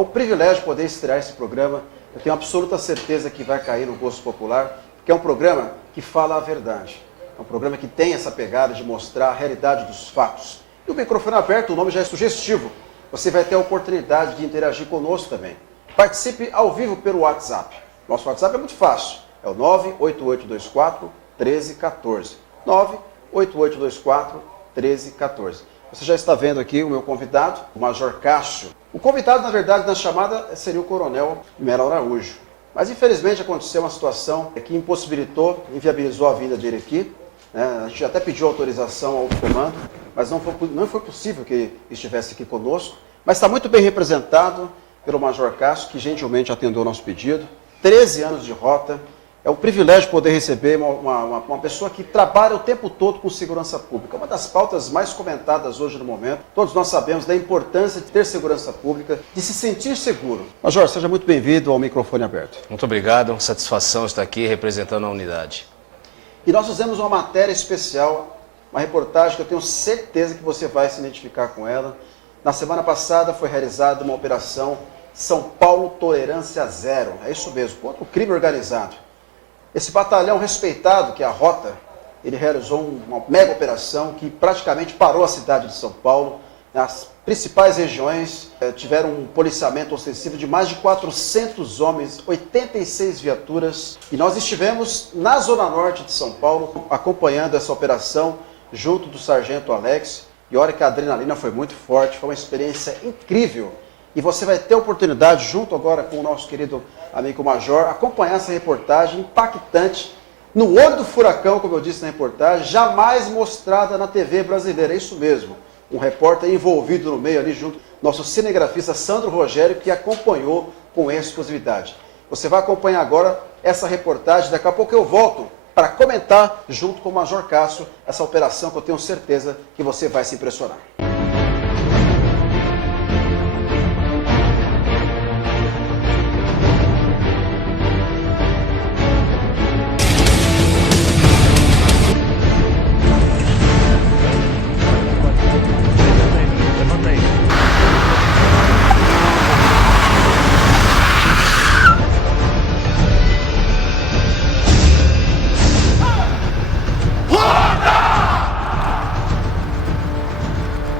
É um privilégio poder estrear esse programa. Eu tenho absoluta certeza que vai cair no gosto popular, porque é um programa que fala a verdade. É um programa que tem essa pegada de mostrar a realidade dos fatos. E o microfone aberto, o nome já é sugestivo. Você vai ter a oportunidade de interagir conosco também. Participe ao vivo pelo WhatsApp. Nosso WhatsApp é muito fácil. É o 98824-1314. 98824-1314. Você já está vendo aqui o meu convidado, o Major Cássio. O convidado, na verdade, na chamada seria o Coronel Melo Araújo. Mas, infelizmente, aconteceu uma situação que impossibilitou, inviabilizou a vinda dele aqui. A gente até pediu autorização ao comando, mas não foi possível que estivesse aqui conosco. Mas está muito bem representado pelo Major Cássio, que gentilmente atendeu o nosso pedido. 13 anos de rota. É um privilégio poder receber uma pessoa que trabalha o tempo todo com segurança pública. Uma das pautas mais comentadas hoje no momento. Todos nós sabemos da importância de ter segurança pública, de se sentir seguro. Major, seja muito bem-vindo ao microfone aberto. Muito obrigado, satisfação estar aqui representando a unidade. E nós fizemos uma matéria especial, uma reportagem que eu tenho certeza que você vai se identificar com ela. Na semana passada foi realizada uma operação São Paulo Tolerância Zero. É isso mesmo, contra o crime organizado. Esse batalhão respeitado, que é a Rota, ele realizou uma mega operação que praticamente parou a cidade de São Paulo. Nas principais regiões tiveram um policiamento ostensivo de mais de 400 homens, 86 viaturas. E nós estivemos na Zona Norte de São Paulo acompanhando essa operação junto do Sargento Alex. E olha que a adrenalina foi muito forte, foi uma experiência incrível. E você vai ter a oportunidade, junto agora com o nosso querido amigo Major, acompanhar essa reportagem impactante, no olho do furacão, como eu disse na reportagem, jamais mostrada na TV brasileira. É isso mesmo, um repórter envolvido no meio ali, junto nosso cinegrafista Sandro Rogério, que acompanhou com exclusividade. Você vai acompanhar agora essa reportagem, daqui a pouco eu volto para comentar, junto com o Major Cássio, essa operação que eu tenho certeza que você vai se impressionar.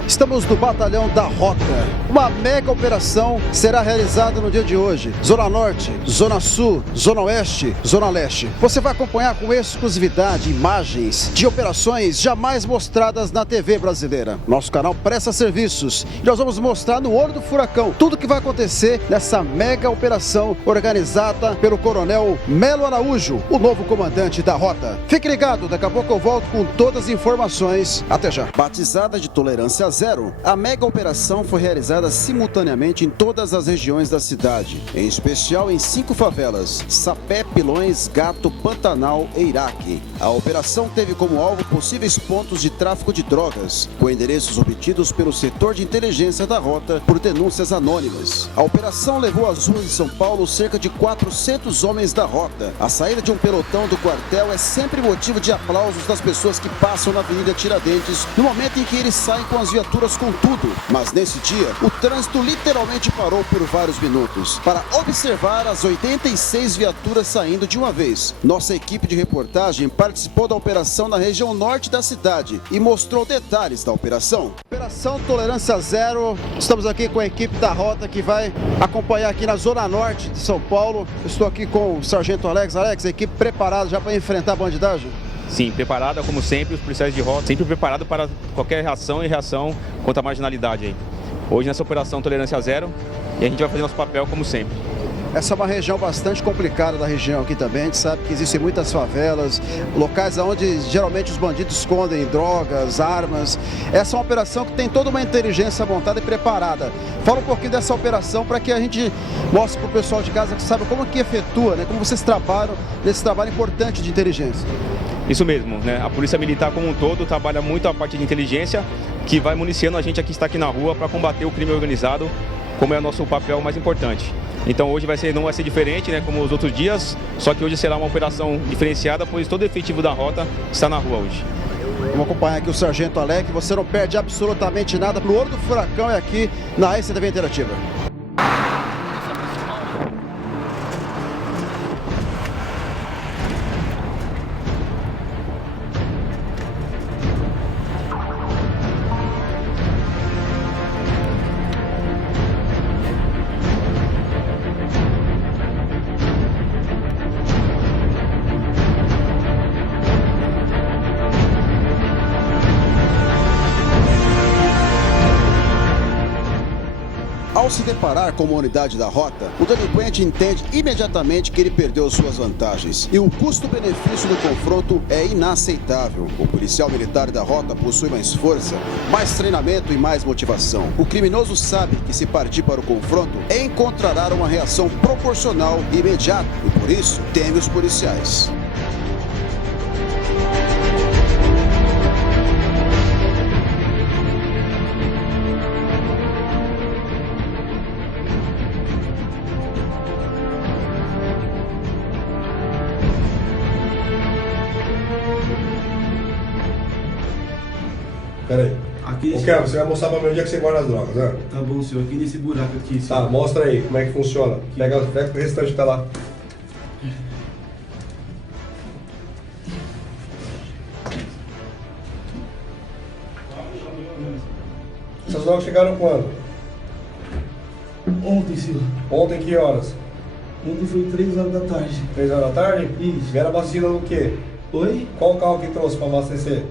Estamos no batalhão da Rota. Uma mega operação será realizada no dia de hoje. Zona Norte, Zona Sul, Zona Oeste, Zona Leste. Você vai acompanhar com exclusividade imagens de operações jamais mostradas na TV brasileira. Nosso canal presta serviços e nós vamos mostrar no olho do furacão tudo o que vai acontecer nessa mega operação organizada pelo Coronel Melo Araújo, o novo comandante da Rota. Fique ligado, daqui a pouco eu volto com todas as informações. Até já. Batizada de Tolerância Zero, a mega operação foi realizada simultaneamente em todas as regiões da cidade, em especial em 5 favelas: Sapé, Pilões, Gato, Pantanal e Iraque. A operação teve como alvo possíveis pontos de tráfico de drogas, com endereços obtidos pelo setor de inteligência da Rota por denúncias anônimas. A operação levou às ruas de São Paulo cerca de 400 homens da Rota. A saída de um pelotão do quartel é sempre motivo de aplausos das pessoas que passam na Avenida Tiradentes no momento em que eles saem com as viaturas com tudo. Mas nesse dia, o trânsito literalmente parou por vários minutos para observar as 86 viaturas saindo de uma vez. Nossa equipe de reportagem participou da operação na região norte da cidade e mostrou detalhes da operação. Operação Tolerância Zero. Estamos aqui com a equipe da Rota que vai acompanhar aqui na Zona Norte de São Paulo. Estou aqui com o Sargento Alex. Alex, a equipe preparada já para enfrentar a bandidagem? Sim, preparada como sempre, os policiais de rota, sempre preparado para qualquer reação e reação contra a marginalidade aí. Hoje nessa operação Tolerância Zero, e a gente vai fazer nosso papel como sempre. Essa é uma região bastante complicada da região aqui também. A gente sabe que existem muitas favelas, locais onde geralmente os bandidos escondem drogas, armas. Essa é uma operação que tem toda uma inteligência montada e preparada. Fala um pouquinho dessa operação para que a gente mostre para o pessoal de casa que sabe como que efetua, como vocês trabalham nesse trabalho importante de inteligência. Isso mesmo, né? A Polícia Militar como um todo trabalha muito a parte de inteligência, que vai municiando a gente que está aqui na rua para combater o crime organizado, como é o nosso papel mais importante. Então hoje não vai ser diferente, como os outros dias, só que hoje será uma operação diferenciada, pois todo o efetivo da Rota está na rua hoje. Vamos acompanhar aqui o Sargento Alex, você não perde absolutamente nada. No olho do furacão é aqui na STV Interativa. Ao se deparar com uma unidade da rota, o delinquente entende imediatamente que ele perdeu suas vantagens e o custo-benefício do confronto é inaceitável. O policial militar da rota possui mais força, mais treinamento e mais motivação. O criminoso sabe que se partir para o confronto, encontrará uma reação proporcional e imediata e por isso teme os policiais. Peraí. Aqui, Ô, Kevin, você vai mostrar pra mim onde é que você guarda as drogas, né? Tá bom, senhor. Aqui nesse buraco aqui, senhor. Tá, mostra aí como é que funciona. Pega o restante que tá lá. Essas drogas chegaram quando? Ontem, senhor. Ontem, que horas? Ontem foi 3 horas da tarde. 3 horas da tarde? Isso. Vieram abastecido do quê? Oi? Qual o carro que trouxe pra abastecer?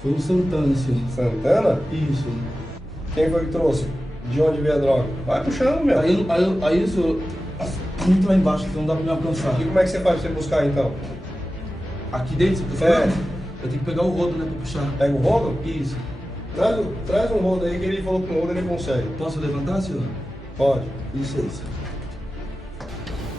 Foi no Santana, senhor. Santana? Isso. Quem foi que trouxe? De onde veio a droga? Vai puxando, meu. Aí, senhor, muito lá embaixo, então não dá pra me alcançar. E como é que você faz pra você buscar, então? Aqui dentro, você tá falando? Eu tenho que pegar o rodo, né, pra puxar. Pega o rodo? Isso. Traz um rodo aí que ele falou que com o rodo ele consegue. Posso levantar, senhor? Pode. Isso aí, senhor.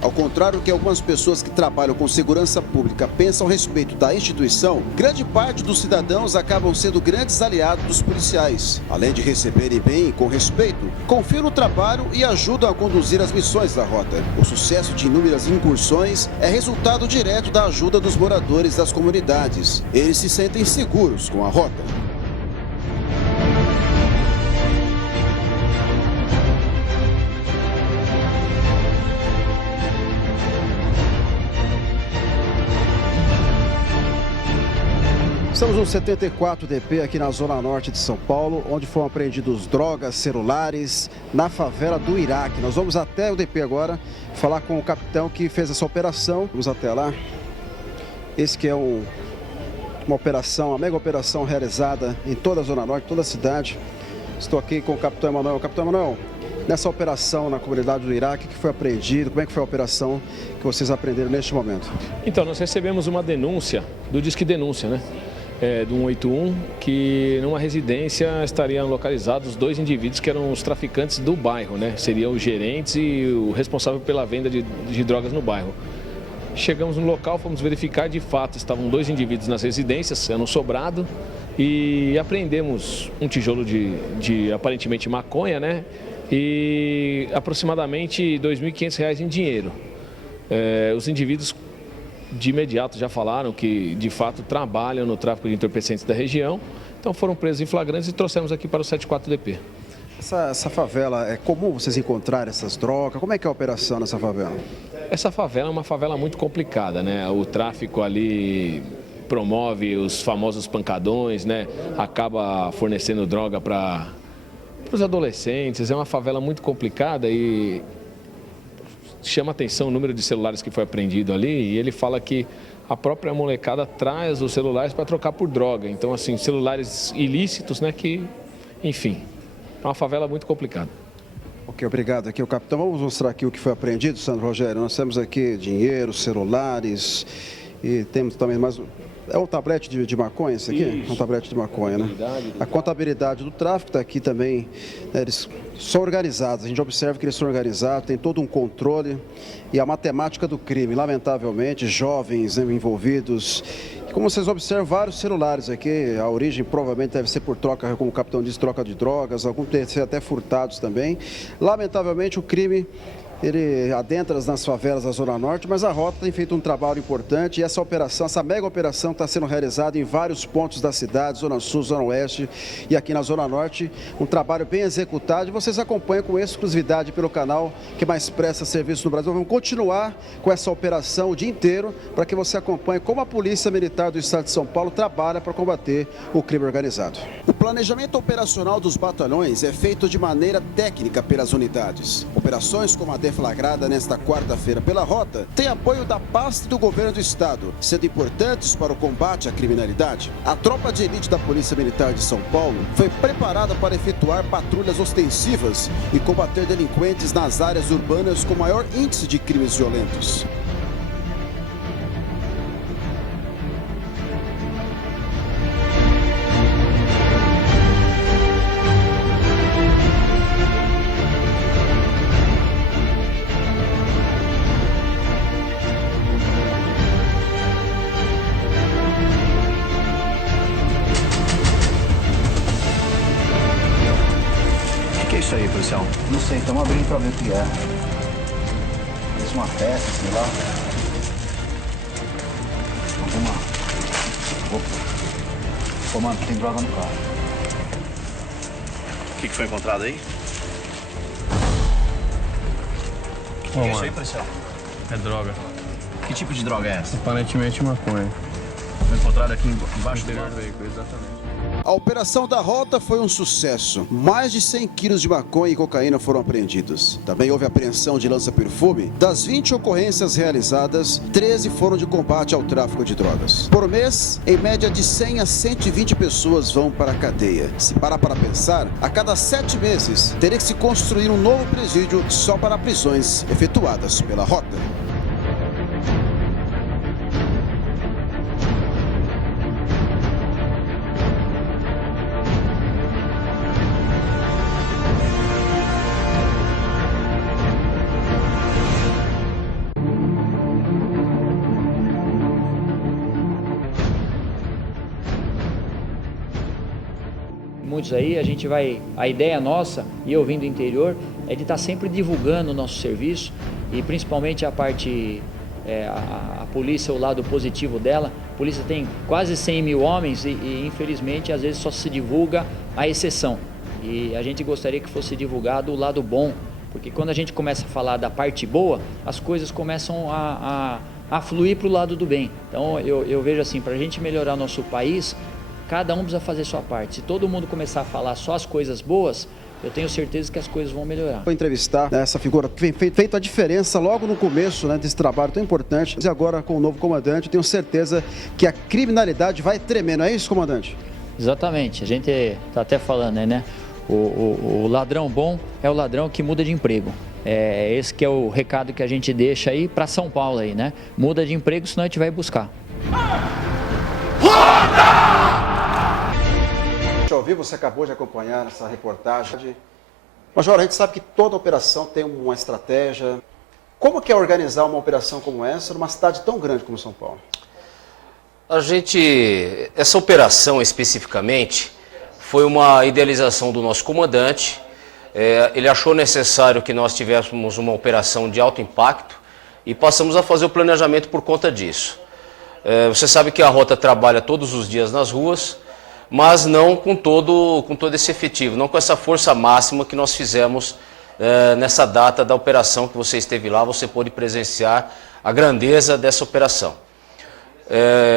Ao contrário do que algumas pessoas que trabalham com segurança pública pensam a respeito da instituição, grande parte dos cidadãos acabam sendo grandes aliados dos policiais. Além de receberem bem e com respeito, confiam no trabalho e ajudam a conduzir as missões da rota. O sucesso de inúmeras incursões é resultado direto da ajuda dos moradores das comunidades. Eles se sentem seguros com a rota. Estamos no 74 DP aqui na zona norte de São Paulo, onde foram apreendidos drogas, celulares, na favela do Iraque. Nós vamos até o DP agora, falar com o capitão que fez essa operação. Vamos até lá. Esse que é uma operação, uma mega operação realizada em toda a zona norte, toda a cidade. Estou aqui com o capitão Emanuel. Capitão Emanuel, nessa operação na comunidade do Iraque, que foi apreendido, como é que foi a operação que vocês aprenderam neste momento? Então, nós recebemos uma denúncia do Disque Denúncia, né? Do 181, que numa residência estariam localizados 2 indivíduos que eram os traficantes do bairro, né? Seriam os gerentes e o responsável pela venda de drogas no bairro. Chegamos no local, fomos verificar, de fato estavam 2 indivíduos nas residências, no sobrado, e apreendemos um tijolo de aparentemente maconha, né? E aproximadamente R$ 2.500 em dinheiro. Os indivíduos de imediato já falaram que de fato trabalham no tráfico de entorpecentes da região, então foram presos em flagrantes e trouxemos aqui para o 74DP. Essa favela, é comum vocês encontrarem essas drogas? Como é que é a operação nessa favela? Essa favela é uma favela muito complicada, né? O tráfico ali promove os famosos pancadões, né? Acaba fornecendo droga para os adolescentes, é uma favela muito complicada e chama atenção o número de celulares que foi apreendido ali e ele fala que a própria molecada traz os celulares para trocar por droga. Então, assim, celulares ilícitos, né, que, enfim, é uma favela muito complicada. Ok, obrigado. Aqui o capitão. Vamos mostrar aqui o que foi apreendido, Sandro Rogério. Nós temos aqui dinheiro, celulares e temos também mais... É um tablete de maconha esse aqui? Isso. É um tablete de maconha, né? A contabilidade do tráfico está aqui também, né? Eles são organizados, a gente observa que eles são organizados, tem todo um controle e a matemática do crime, lamentavelmente, jovens, né, envolvidos. E como vocês observam, vários celulares aqui, a origem provavelmente deve ser por troca, como o capitão disse, troca de drogas, alguns devem ser até furtados também. Lamentavelmente o crime... Ele adentra nas favelas da Zona Norte, mas a Rota tem feito um trabalho importante e essa operação, essa mega operação está sendo realizada em vários pontos da cidade, Zona Sul, Zona Oeste e aqui na Zona Norte, um trabalho bem executado e vocês acompanham com exclusividade pelo canal que mais presta serviço no Brasil. Vamos continuar com essa operação o dia inteiro para que você acompanhe como a Polícia Militar do Estado de São Paulo trabalha para combater o crime organizado. O planejamento operacional dos batalhões é feito de maneira técnica pelas unidades. Operações como a deflagrada nesta quarta-feira pela Rota tem apoio da pasta do governo do estado, sendo importantes para o combate à criminalidade. A tropa de elite da Polícia Militar de São Paulo foi preparada para efetuar patrulhas ostensivas e combater delinquentes nas áreas urbanas com maior índice de crimes violentos. O que é isso aí, policial? Não sei, estamos abrindo para ver o que é. Parece uma peça, sei lá. Alguma... Opa. Ô, mano, tem droga no carro. O que foi encontrado aí? O que é isso aí, policial? É droga. Que tipo de droga é essa? Aparentemente maconha. Foi encontrado aqui embaixo do Interior do veículo, exatamente. A operação da Rota foi um sucesso. Mais de 100 quilos de maconha e cocaína foram apreendidos. Também houve apreensão de lança-perfume. Das 20 ocorrências realizadas, 13 foram de combate ao tráfico de drogas. Por mês, em média de 100 a 120 pessoas vão para a cadeia. Se parar para pensar, a cada 7 meses, teria que se construir um novo presídio só para prisões efetuadas pela Rota. Muitos aí, a ideia nossa, e eu vim do interior, é de estar sempre divulgando o nosso serviço e principalmente a parte, a polícia, o lado positivo dela. A polícia tem quase 100 mil homens e infelizmente às vezes só se divulga a exceção. E a gente gostaria que fosse divulgado o lado bom, porque quando a gente começa a falar da parte boa, as coisas começam a fluir para o lado do bem. Então eu vejo assim, para a gente melhorar o nosso país, cada um precisa fazer sua parte. Se todo mundo começar a falar só as coisas boas, eu tenho certeza que as coisas vão melhorar. Vou entrevistar essa figura que vem feito a diferença logo no começo, né, desse trabalho tão importante. E agora com o novo comandante, eu tenho certeza que a criminalidade vai tremer, não é isso, comandante? Exatamente, a gente está até falando, né? O ladrão bom é o ladrão que muda de emprego. Esse que é o recado que a gente deixa aí para São Paulo aí, né? Muda de emprego, senão a gente vai buscar. Você acabou de acompanhar essa reportagem. Major, a gente sabe que toda operação tem uma estratégia. Como que é organizar uma operação como essa numa cidade tão grande como São Paulo? Essa operação especificamente foi uma idealização do nosso comandante. Ele achou necessário que nós tivéssemos uma operação de alto impacto e passamos a fazer o planejamento por conta disso. Você sabe que a Rota trabalha todos os dias nas ruas, mas não com todo esse efetivo, não com essa força máxima que nós fizemos nessa data da operação que você esteve lá, você pôde presenciar a grandeza dessa operação.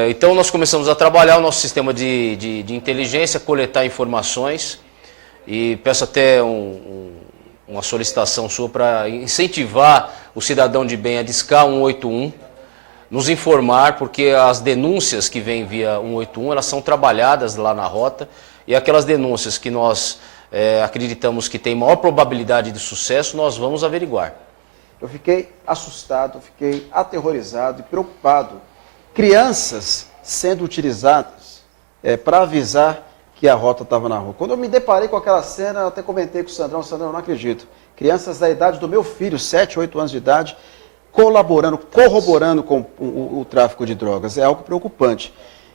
Então nós começamos a trabalhar o nosso sistema de inteligência, coletar informações e peço até uma solicitação sua para incentivar o cidadão de bem a discar 181, nos informar, porque as denúncias que vêm via 181, elas são trabalhadas lá na Rota, e aquelas denúncias que nós acreditamos que tem maior probabilidade de sucesso, nós vamos averiguar. Eu fiquei assustado, fiquei aterrorizado e preocupado. Crianças sendo utilizadas para avisar que a Rota estava na rua. Quando eu me deparei com aquela cena, eu até comentei com o Sandrão, eu não acredito. Crianças da idade do meu filho, 7, 8 anos de idade, corroborando com o tráfico de drogas. É algo preocupante.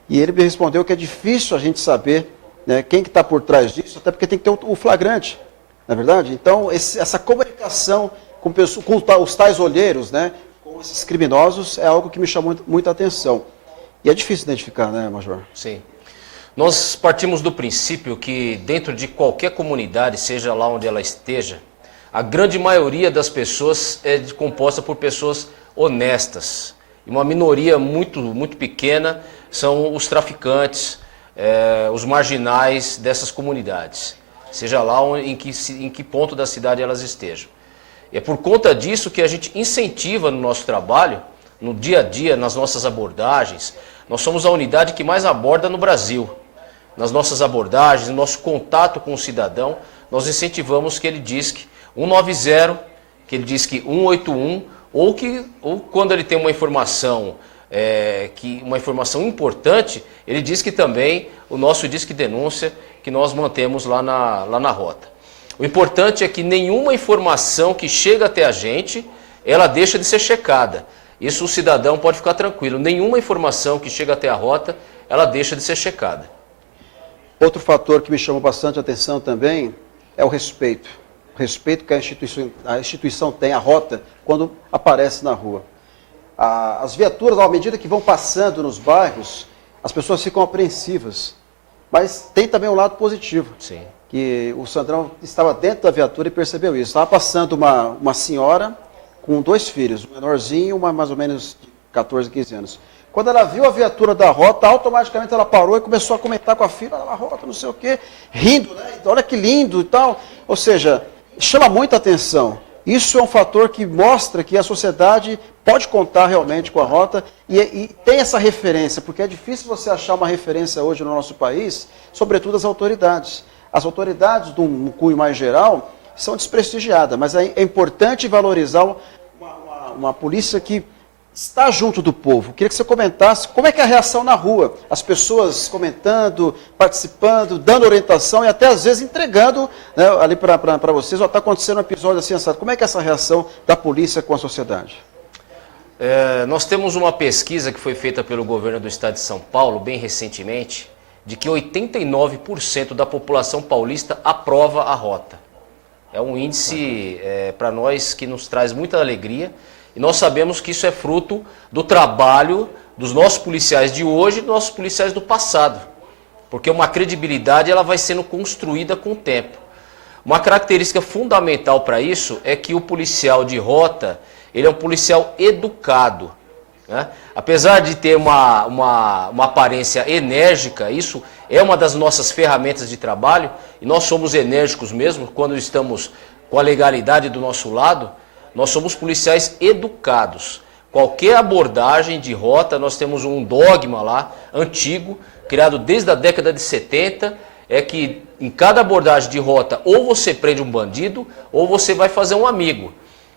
E ele me respondeu que é difícil a gente saber, né, quem que está por trás disso, até porque tem que ter o flagrante, não é verdade? Então, essa comunicação com os tais olheiros, né, com esses criminosos, é algo que me chamou muita atenção. E é difícil identificar, né, Major? Sim. Nós partimos do princípio que dentro de qualquer comunidade, seja lá onde ela esteja, a grande maioria das pessoas é composta por pessoas honestas. E uma minoria muito pequena são os traficantes, os marginais dessas comunidades, seja lá em que ponto da cidade elas estejam. E é por conta disso que a gente incentiva no nosso trabalho, no dia a dia, nas nossas abordagens. Nós somos a unidade que mais aborda no Brasil. Nas nossas abordagens, no nosso contato com o cidadão, nós incentivamos que ele disque 190, que ele disque 181, ou quando ele tem uma informação, uma informação importante, ele diz que também o nosso disque denúncia que nós mantemos lá na rota. O importante é que nenhuma informação que chega até a gente, ela deixa de ser checada. Isso o cidadão pode ficar tranquilo. Nenhuma informação que chega até a rota, ela deixa de ser checada. Outro fator que me chamou bastante atenção também é o respeito. O respeito que a instituição tem, a rota, quando aparece na rua. As viaturas, à medida que vão passando nos bairros, as pessoas ficam apreensivas. Mas tem também um lado positivo. Sim. Que o Sandrão estava dentro da viatura e percebeu isso. Estava passando uma senhora com 2 filhos, um menorzinho, uma mais ou menos de 14, 15 anos. Quando ela viu a viatura da rota, automaticamente ela parou e começou a comentar com a filha, a rota, não sei o quê, rindo, né? Olha que lindo e tal. Ou seja, chama muita atenção. Isso é um fator que mostra que a sociedade pode contar realmente com a rota e tem essa referência, porque é difícil você achar uma referência hoje no nosso país, sobretudo as autoridades. As autoridades, de um cunho mais geral, são desprestigiadas, mas é importante valorizar uma polícia que está junto do povo. Queria que você comentasse como é que é a reação na rua. As pessoas comentando, participando, dando orientação e até às vezes entregando, né, ali para vocês. Está acontecendo um episódio assim, assado. Como é que é essa reação da polícia com a sociedade? Nós temos uma pesquisa que foi feita pelo governo do estado de São Paulo, bem recentemente, de que 89% da população paulista aprova a rota. É um índice para nós que nos traz muita alegria. E nós sabemos que isso é fruto do trabalho dos nossos policiais de hoje e dos nossos policiais do passado. Porque uma credibilidade ela vai sendo construída com o tempo. Uma característica fundamental para isso é que o policial de rota, ele é um policial educado. Né? Apesar de ter uma aparência enérgica, isso é uma das nossas ferramentas de trabalho, e nós somos enérgicos mesmo quando estamos com a legalidade do nosso lado. Nós somos policiais educados. Qualquer abordagem de rota, nós temos um dogma lá, antigo, criado desde a década de 70, é que em cada abordagem de rota, ou você prende um bandido, ou você vai fazer um amigo.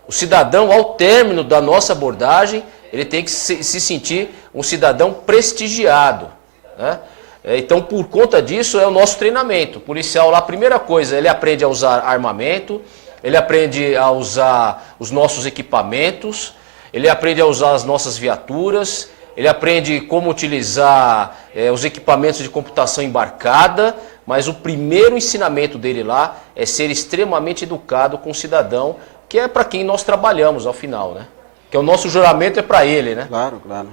O cidadão, ao término da nossa abordagem, ele tem que se sentir um cidadão prestigiado. Né? Então, por conta disso, é o nosso treinamento. O policial lá, a primeira coisa, ele aprende a usar armamento, ele aprende a usar os nossos equipamentos, ele aprende a usar as nossas viaturas, ele aprende como utilizar os equipamentos de computação embarcada, mas o primeiro ensinamento dele lá é ser extremamente educado com o cidadão, que é para quem nós trabalhamos ao final, né? Que o nosso juramento é para ele, né? Claro, claro.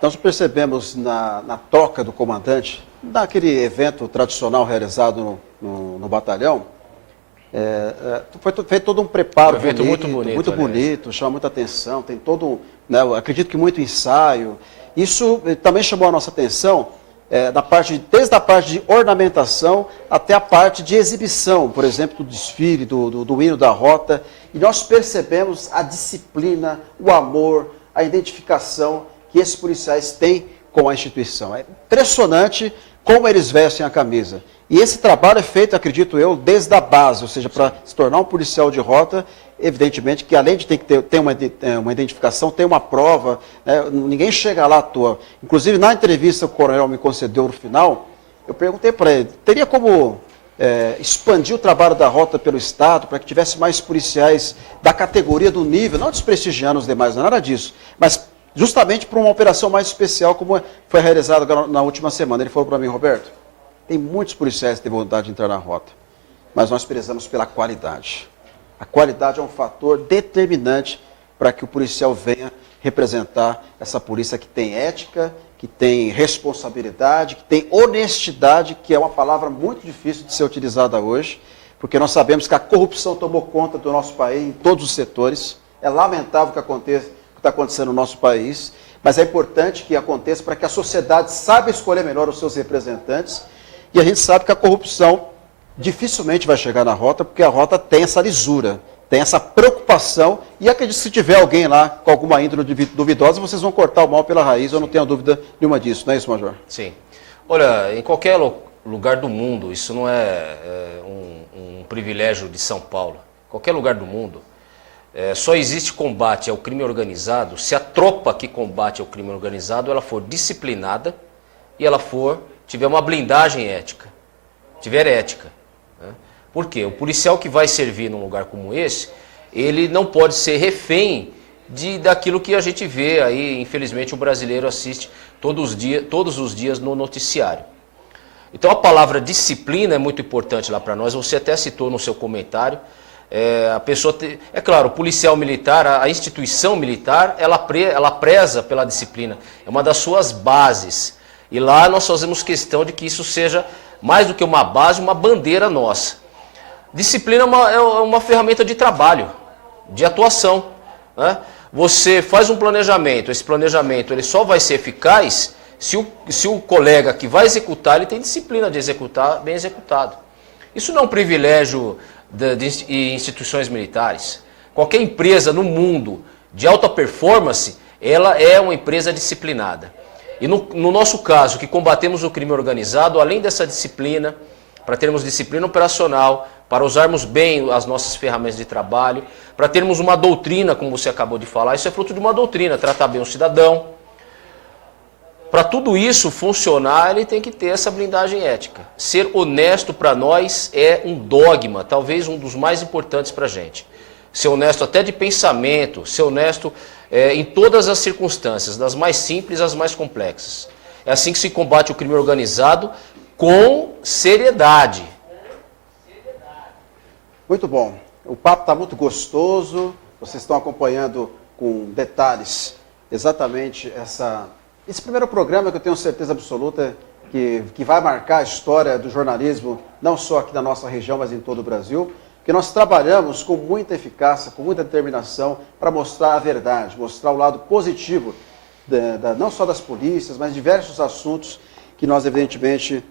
Nós percebemos na troca do comandante, naquele evento tradicional realizado no batalhão, foi feito todo um preparo muito bonito, chama muita atenção, tem todo, né, acredito que muito ensaio. Isso também chamou a nossa atenção, desde a parte de ornamentação até a parte de exibição, por exemplo, do desfile, do hino da rota, e nós percebemos a disciplina, o amor, a identificação que esses policiais têm com a instituição. É impressionante como eles vestem a camisa. E esse trabalho é feito, acredito eu, desde a base, ou seja, para se tornar um policial de rota, evidentemente que além de ter uma identificação, tem uma prova, né? Ninguém chega lá à toa. Inclusive, na entrevista que o coronel me concedeu no final, eu perguntei para ele, teria como expandir o trabalho da rota pelo Estado, para que tivesse mais policiais da categoria, do nível, não desprestigiando os demais, não é nada disso, mas justamente para uma operação mais especial, como foi realizada na última semana. Ele falou para mim, Roberto, tem muitos policiais que têm vontade de entrar na rota, mas nós prezamos pela qualidade. A qualidade é um fator determinante para que o policial venha representar essa polícia que tem ética, que tem responsabilidade, que tem honestidade, que é uma palavra muito difícil de ser utilizada hoje, porque nós sabemos que a corrupção tomou conta do nosso país em todos os setores. É lamentável o que está acontecendo no nosso país, mas é importante que aconteça para que a sociedade saiba escolher melhor os seus representantes. E a gente sabe que a corrupção dificilmente vai chegar na rota, porque a rota tem essa lisura, tem essa preocupação e acredito que se tiver alguém lá com alguma índole duvidosa, vocês vão cortar o mal pela raiz, eu não tenho dúvida nenhuma disso, não é isso, Major? Sim. Olha, em qualquer lugar do mundo, isso não é um privilégio de São Paulo. Em qualquer lugar do mundo, só existe combate ao crime organizado se a tropa que combate ao crime organizado ela for disciplinada e ela tiver uma blindagem ética, tiver ética. Né? Por quê? O policial que vai servir num lugar como esse, ele não pode ser refém daquilo que a gente vê aí, infelizmente o brasileiro assiste todos os dias no noticiário. Então a palavra disciplina é muito importante lá para nós, você até citou no seu comentário, é claro, o policial militar, a instituição militar, ela preza pela disciplina, é uma das suas bases. E lá nós fazemos questão de que isso seja mais do que uma base, uma bandeira nossa. Disciplina é uma ferramenta de trabalho, de atuação. Né? Você faz um planejamento, esse planejamento ele só vai ser eficaz se o colega que vai executar, ele tem disciplina de executar bem executado. Isso não é um privilégio de instituições militares. Qualquer empresa no mundo de alta performance, ela é uma empresa disciplinada. E no nosso caso, que combatemos o crime organizado, além dessa disciplina, para termos disciplina operacional, para usarmos bem as nossas ferramentas de trabalho, para termos uma doutrina, como você acabou de falar, isso é fruto de uma doutrina, tratar bem o cidadão. Para tudo isso funcionar, ele tem que ter essa blindagem ética. Ser honesto para nós é um dogma, talvez um dos mais importantes para a gente. Ser honesto até de pensamento, ser honesto em todas as circunstâncias, das mais simples às mais complexas. É assim que se combate o crime organizado com seriedade. Muito bom. O papo está muito gostoso, vocês estão acompanhando com detalhes exatamente esse primeiro programa que eu tenho certeza absoluta que vai marcar a história do jornalismo, não só aqui da nossa região, mas em todo o Brasil, que nós trabalhamos com muita eficácia, com muita determinação para mostrar a verdade, mostrar o lado positivo, não só das polícias, mas diversos assuntos que nós evidentemente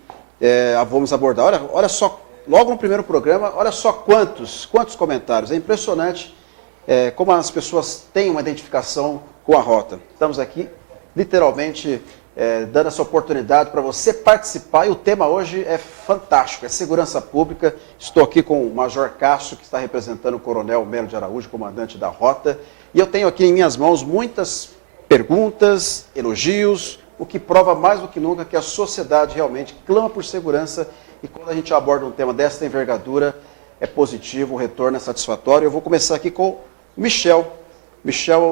vamos abordar. Olha só, logo no primeiro programa, olha só quantos comentários, é impressionante como as pessoas têm uma identificação com a rota. Estamos aqui literalmente dando essa oportunidade para você participar, e o tema hoje é fantástico, é segurança pública. Estou aqui com o Major Cássio, que está representando o Coronel Melo de Araújo, comandante da rota, e eu tenho aqui em minhas mãos muitas perguntas, elogios, o que prova mais do que nunca que a sociedade realmente clama por segurança, e quando a gente aborda um tema desta envergadura, é positivo, o retorno é satisfatório. Eu vou começar aqui com o Michel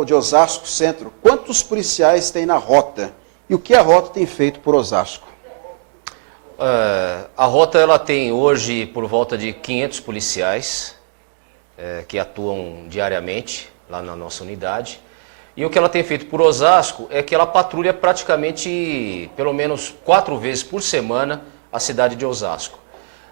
de Osasco Centro. Quantos policiais tem na rota? E o que a rota tem feito por Osasco? A rota ela tem hoje por volta de 500 policiais que atuam diariamente lá na nossa unidade. E o que ela tem feito por Osasco é que ela patrulha praticamente pelo menos 4 vezes por semana a cidade de Osasco.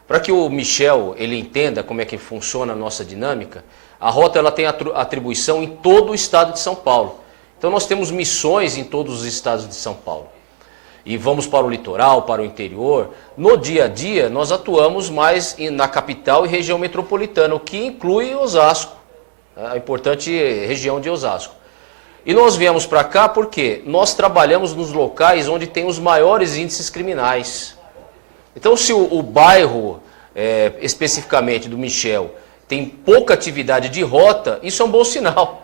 Para que o Michel ele entenda como é que funciona a nossa dinâmica, a rota ela tem atribuição em todo o estado de São Paulo. Então nós temos missões em todos os estados de São Paulo. E vamos para o litoral, para o interior. No dia a dia nós atuamos mais na capital e região metropolitana, o que inclui Osasco, a importante região de Osasco. E nós viemos para cá porque nós trabalhamos nos locais onde tem os maiores índices criminais. Então se o bairro, especificamente do Michel, tem pouca atividade de rota, isso é um bom sinal.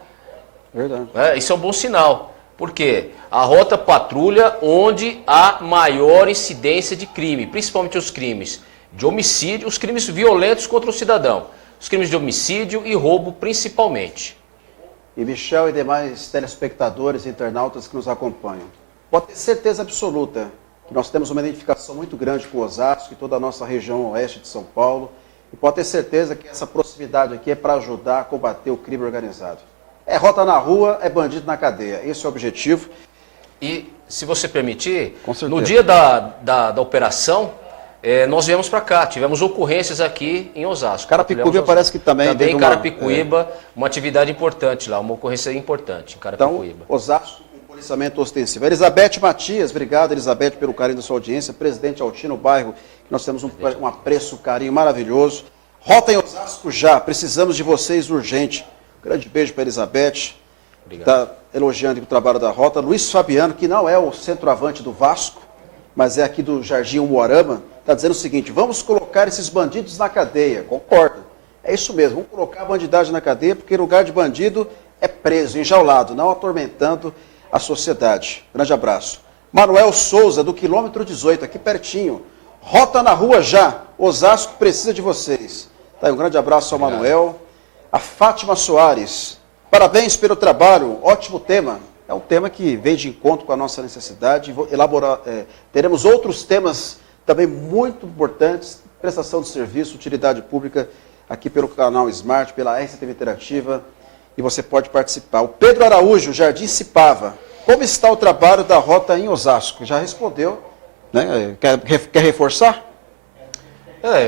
Verdade. Isso é um bom sinal, porque a rota patrulha onde há maior incidência de crime, principalmente os crimes de homicídio, os crimes violentos contra o cidadão, os crimes de homicídio e roubo principalmente. E Michel e demais telespectadores e internautas que nos acompanham, pode ter certeza absoluta que nós temos uma identificação muito grande com Osasco e toda a nossa região oeste de São Paulo, e pode ter certeza que essa proximidade aqui é para ajudar a combater o crime organizado. É rota na rua, é bandido na cadeia. Esse é o objetivo. E, se você permitir, no dia da operação, nós viemos para cá. Tivemos ocorrências aqui em Osasco. Carapicuíba parece que também teve em Carapicuíba, uma atividade importante lá, uma ocorrência importante em Carapicuíba. Então, Osasco, um policiamento ostensivo. Elizabeth Matias, obrigado, Elizabeth, pelo carinho da sua audiência. Presidente Altino, bairro que nós temos um apreço, um carinho maravilhoso. Rota em Osasco já, precisamos de vocês urgente. Grande beijo para Elizabeth, está elogiando o trabalho da Rota. Luiz Fabiano, que não é o centroavante do Vasco, mas é aqui do Jardim Umuarama, está dizendo o seguinte: vamos colocar esses bandidos na cadeia. Concordo, é isso mesmo, vamos colocar a bandidagem na cadeia, porque lugar de bandido é preso, enjaulado, não atormentando a sociedade. Grande abraço. Manuel Souza, do quilômetro 18, aqui pertinho. Rota na rua já, Osasco precisa de vocês. Tá aí, um grande abraço ao Manuel. A Fátima Soares, parabéns pelo trabalho, ótimo tema. É um tema que vem de encontro com a nossa necessidade. Vou elaborar, teremos outros temas também muito importantes, prestação de serviço, utilidade pública, aqui pelo canal Smart, pela RCTV Interativa, e você pode participar. O Pedro Araújo, Jardim Cipava, como está o trabalho da Rota em Osasco? Já respondeu, né? Quer reforçar?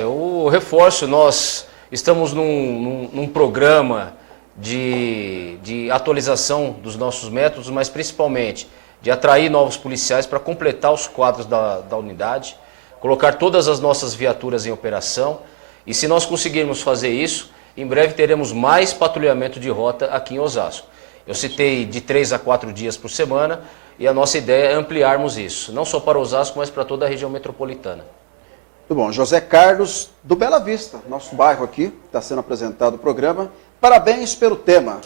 O reforço, nós estamos num programa de atualização dos nossos métodos, mas principalmente de atrair novos policiais para completar os quadros da unidade, colocar todas as nossas viaturas em operação, e se nós conseguirmos fazer isso, em breve teremos mais patrulhamento de rota aqui em Osasco. Eu citei de 3 a 4 dias por semana, e a nossa ideia é ampliarmos isso, não só para Osasco, mas para toda a região metropolitana. Muito bom. José Carlos, do Bela Vista, nosso bairro aqui, está sendo apresentado o programa. Parabéns pelo tema.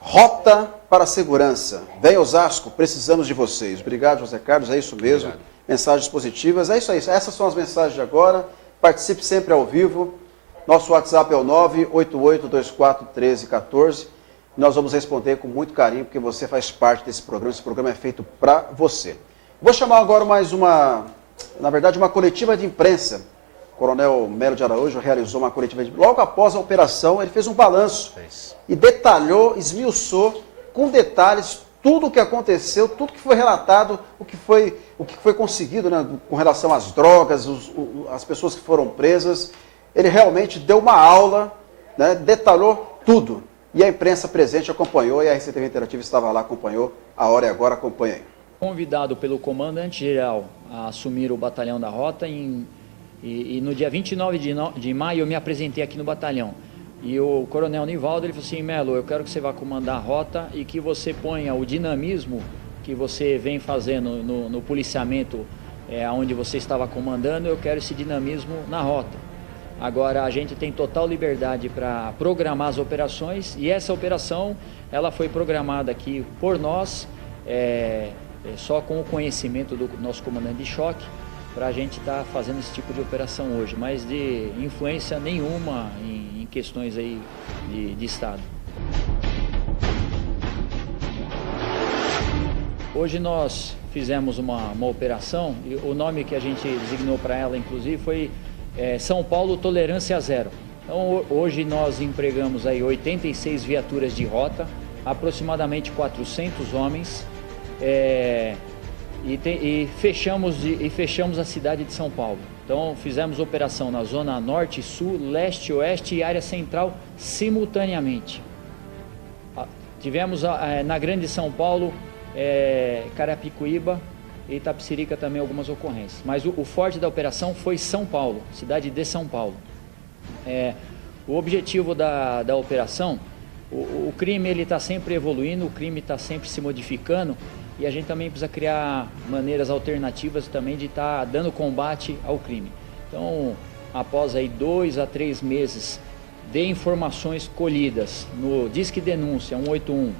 Rota para a segurança. Vem Osasco, precisamos de vocês. Obrigado, José Carlos, é isso mesmo. Obrigado. Mensagens positivas, é isso aí. Essas são as mensagens de agora. Participe sempre ao vivo. Nosso WhatsApp é o 988241314. Nós vamos responder com muito carinho, porque você faz parte desse programa. Esse programa é feito para você. Vou chamar agora mais uma coletiva de imprensa. O Coronel Melo de Araújo realizou uma coletiva de imprensa. Logo após a operação, ele fez um balanço e detalhou, esmiuçou com detalhes tudo o que aconteceu, tudo que foi relatado, o que foi conseguido, né, com relação às drogas, as pessoas que foram presas. Ele realmente deu uma aula, né, detalhou tudo. E a imprensa presente acompanhou, e a RCTV Interativa estava lá, acompanhou. A hora é agora, acompanha aí. Convidado pelo comandante-geral a assumir o batalhão da Rota e no dia 29 de maio eu me apresentei aqui no batalhão. E o coronel Nivaldo, ele falou assim: Melo, eu quero que você vá comandar a Rota e que você ponha o dinamismo que você vem fazendo no policiamento onde você estava comandando, eu quero esse dinamismo na Rota. Agora, a gente tem total liberdade para programar as operações, e essa operação ela foi programada aqui por nós, só com o conhecimento do nosso comandante de choque, para a gente estar fazendo esse tipo de operação hoje, mas de influência nenhuma em questões aí de Estado. Hoje nós fizemos uma operação, e o nome que a gente designou para ela, inclusive, foi São Paulo Tolerância Zero. Então, hoje nós empregamos aí 86 viaturas de rota, aproximadamente 400 homens, e fechamos a cidade de São Paulo. Então, fizemos operação na zona norte, sul, leste, oeste e área central simultaneamente. Tivemos na Grande São Paulo, Carapicuíba e Itapecerica também algumas ocorrências. Mas o forte da operação foi São Paulo, cidade de São Paulo. O objetivo da operação, o crime está sempre evoluindo, o crime está sempre se modificando, e a gente também precisa criar maneiras alternativas também de estar dando combate ao crime. Então, após aí 2 a 3 meses de informações colhidas no Disque Denúncia 181,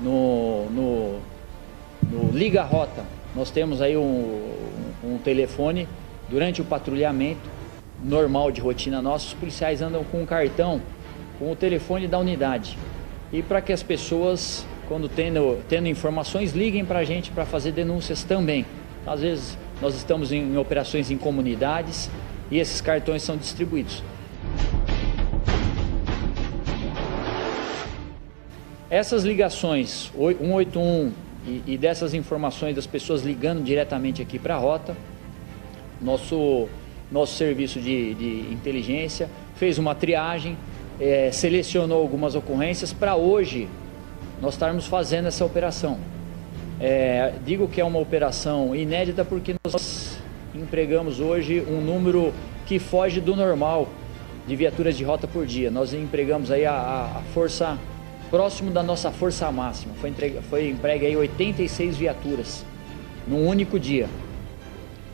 no Liga Rota, nós temos aí um telefone. Durante o patrulhamento normal de rotina nossa, os policiais andam com um cartão com o telefone da unidade, e para que as pessoas, quando tendo informações, liguem para a gente para fazer denúncias também. Às vezes nós estamos em operações em comunidades e esses cartões são distribuídos. Essas ligações 181 e dessas informações das pessoas ligando diretamente aqui para a Rota, nosso serviço de inteligência fez uma triagem, selecionou algumas ocorrências para hoje nós estarmos fazendo essa operação. Digo que é uma operação inédita porque nós empregamos hoje um número que foge do normal de viaturas de rota por dia. Nós empregamos aí a força próximo da nossa força máxima. Foi empregue aí 86 viaturas num único dia,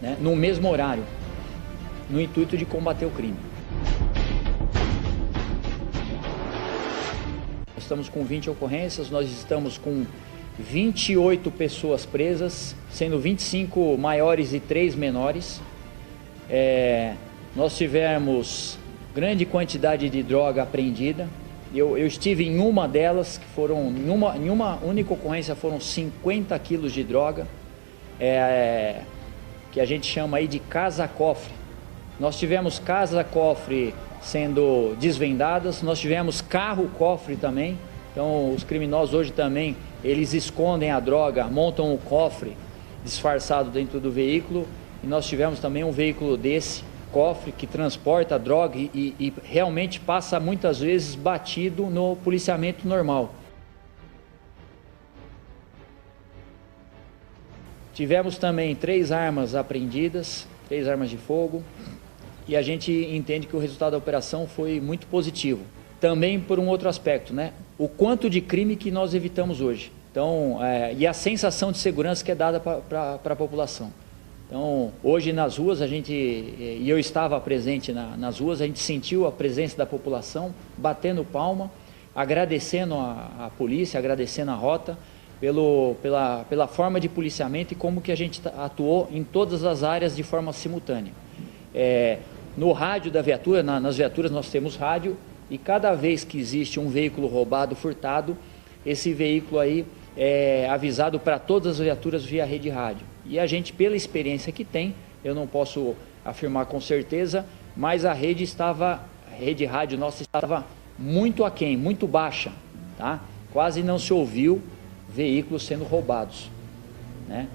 né, no mesmo horário, no intuito de combater o crime. Estamos com 20 ocorrências, nós estamos com 28 pessoas presas, sendo 25 maiores e 3 menores. Nós tivemos grande quantidade de droga apreendida. Eu estive em uma delas, que foram, em uma única ocorrência, foram 50 quilos de droga, que a gente chama aí de casa-cofre. Nós tivemos casa-cofre sendo desvendadas, nós tivemos carro-cofre também. Então os criminosos hoje também, eles escondem a droga, montam o cofre disfarçado dentro do veículo, e nós tivemos também um veículo desse cofre que transporta a droga e realmente passa muitas vezes batido no policiamento normal. Tivemos também 3 armas apreendidas, 3 armas de fogo, e a gente entende que o resultado da operação foi muito positivo. Também por um outro aspecto, né? O quanto de crime que nós evitamos hoje. Então, e a sensação de segurança que é dada para a população. Então, hoje nas ruas, e eu estava presente nas ruas, a gente sentiu a presença da população, batendo palma, agradecendo a polícia, agradecendo a rota, pela forma de policiamento e como que a gente atuou em todas as áreas de forma simultânea. No rádio da viatura, nas viaturas nós temos rádio, e cada vez que existe um veículo roubado, furtado, esse veículo aí é avisado para todas as viaturas via rede rádio. E a gente, pela experiência que tem, eu não posso afirmar com certeza, mas a rede rádio nossa estava muito aquém, muito baixa, tá? Quase não se ouviu veículos sendo roubados, né?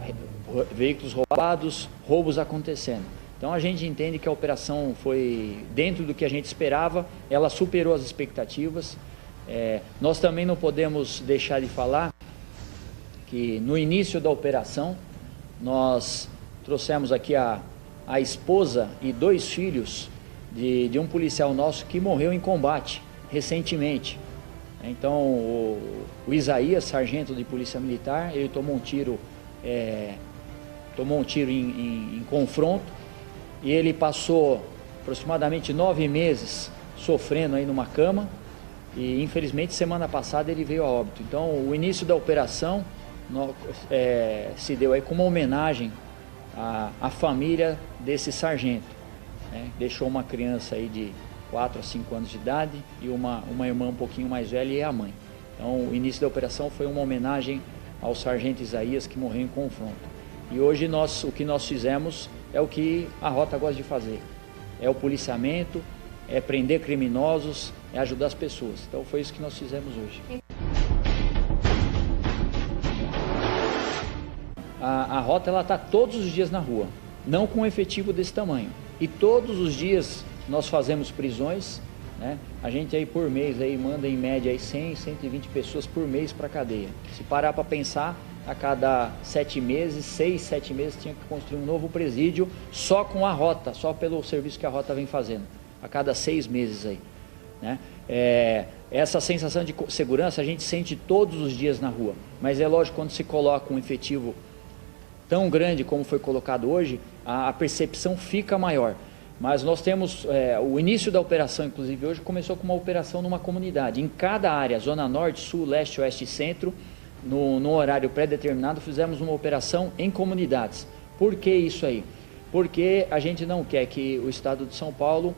Veículos roubados, roubos acontecendo. Então a gente entende que a operação foi dentro do que a gente esperava, ela superou as expectativas. Nós também não podemos deixar de falar que no início da operação nós trouxemos aqui a esposa e 2 filhos de um policial nosso que morreu em combate recentemente. Então o Isaías, sargento de polícia militar, ele tomou um tiro em confronto, e ele passou aproximadamente 9 meses sofrendo aí numa cama, e infelizmente semana passada ele veio a óbito. Então o início da operação se deu aí como uma homenagem à família desse sargento, né? Deixou uma criança aí de 4 a 5 anos de idade e uma irmã um pouquinho mais velha e a mãe. Então o início da operação foi uma homenagem ao sargento Isaías, que morreu em confronto. E hoje o que nós fizemos é o que a rota gosta de fazer, é o policiamento, é prender criminosos, é ajudar as pessoas. Então foi isso que nós fizemos hoje. A rota está todos os dias na rua, não com um efetivo desse tamanho. E todos os dias nós fazemos prisões, né? A gente aí por mês aí manda em média aí 100, 120 pessoas por mês para a cadeia. Se parar para pensar, a cada 7 meses, 6, 7 meses, tinha que construir um novo presídio só com a rota, só pelo serviço que a rota vem fazendo, a cada 6 meses aí, né? Essa sensação de segurança a gente sente todos os dias na rua, mas é lógico, quando se coloca um efetivo tão grande como foi colocado hoje, a percepção fica maior. Mas nós temos, o início da operação, inclusive hoje, começou com uma operação numa comunidade. Em cada área, Zona Norte, Sul, Leste, Oeste e Centro, no horário pré-determinado, fizemos uma operação em comunidades. Por que isso aí? Porque a gente não quer que o estado de São Paulo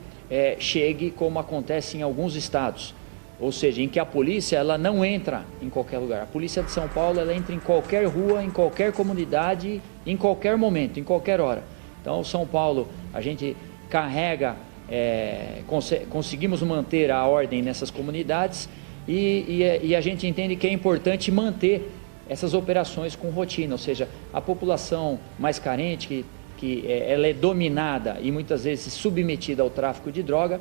chegue como acontece em alguns estados. Ou seja, em que a polícia ela não entra em qualquer lugar. A polícia de São Paulo ela entra em qualquer rua, em qualquer comunidade, em qualquer momento, em qualquer hora. Então, São Paulo, a gente carrega, conseguimos manter a ordem nessas comunidades e a gente entende que é importante manter essas operações com rotina, ou seja, a população mais carente, que ela é dominada e muitas vezes submetida ao tráfico de droga,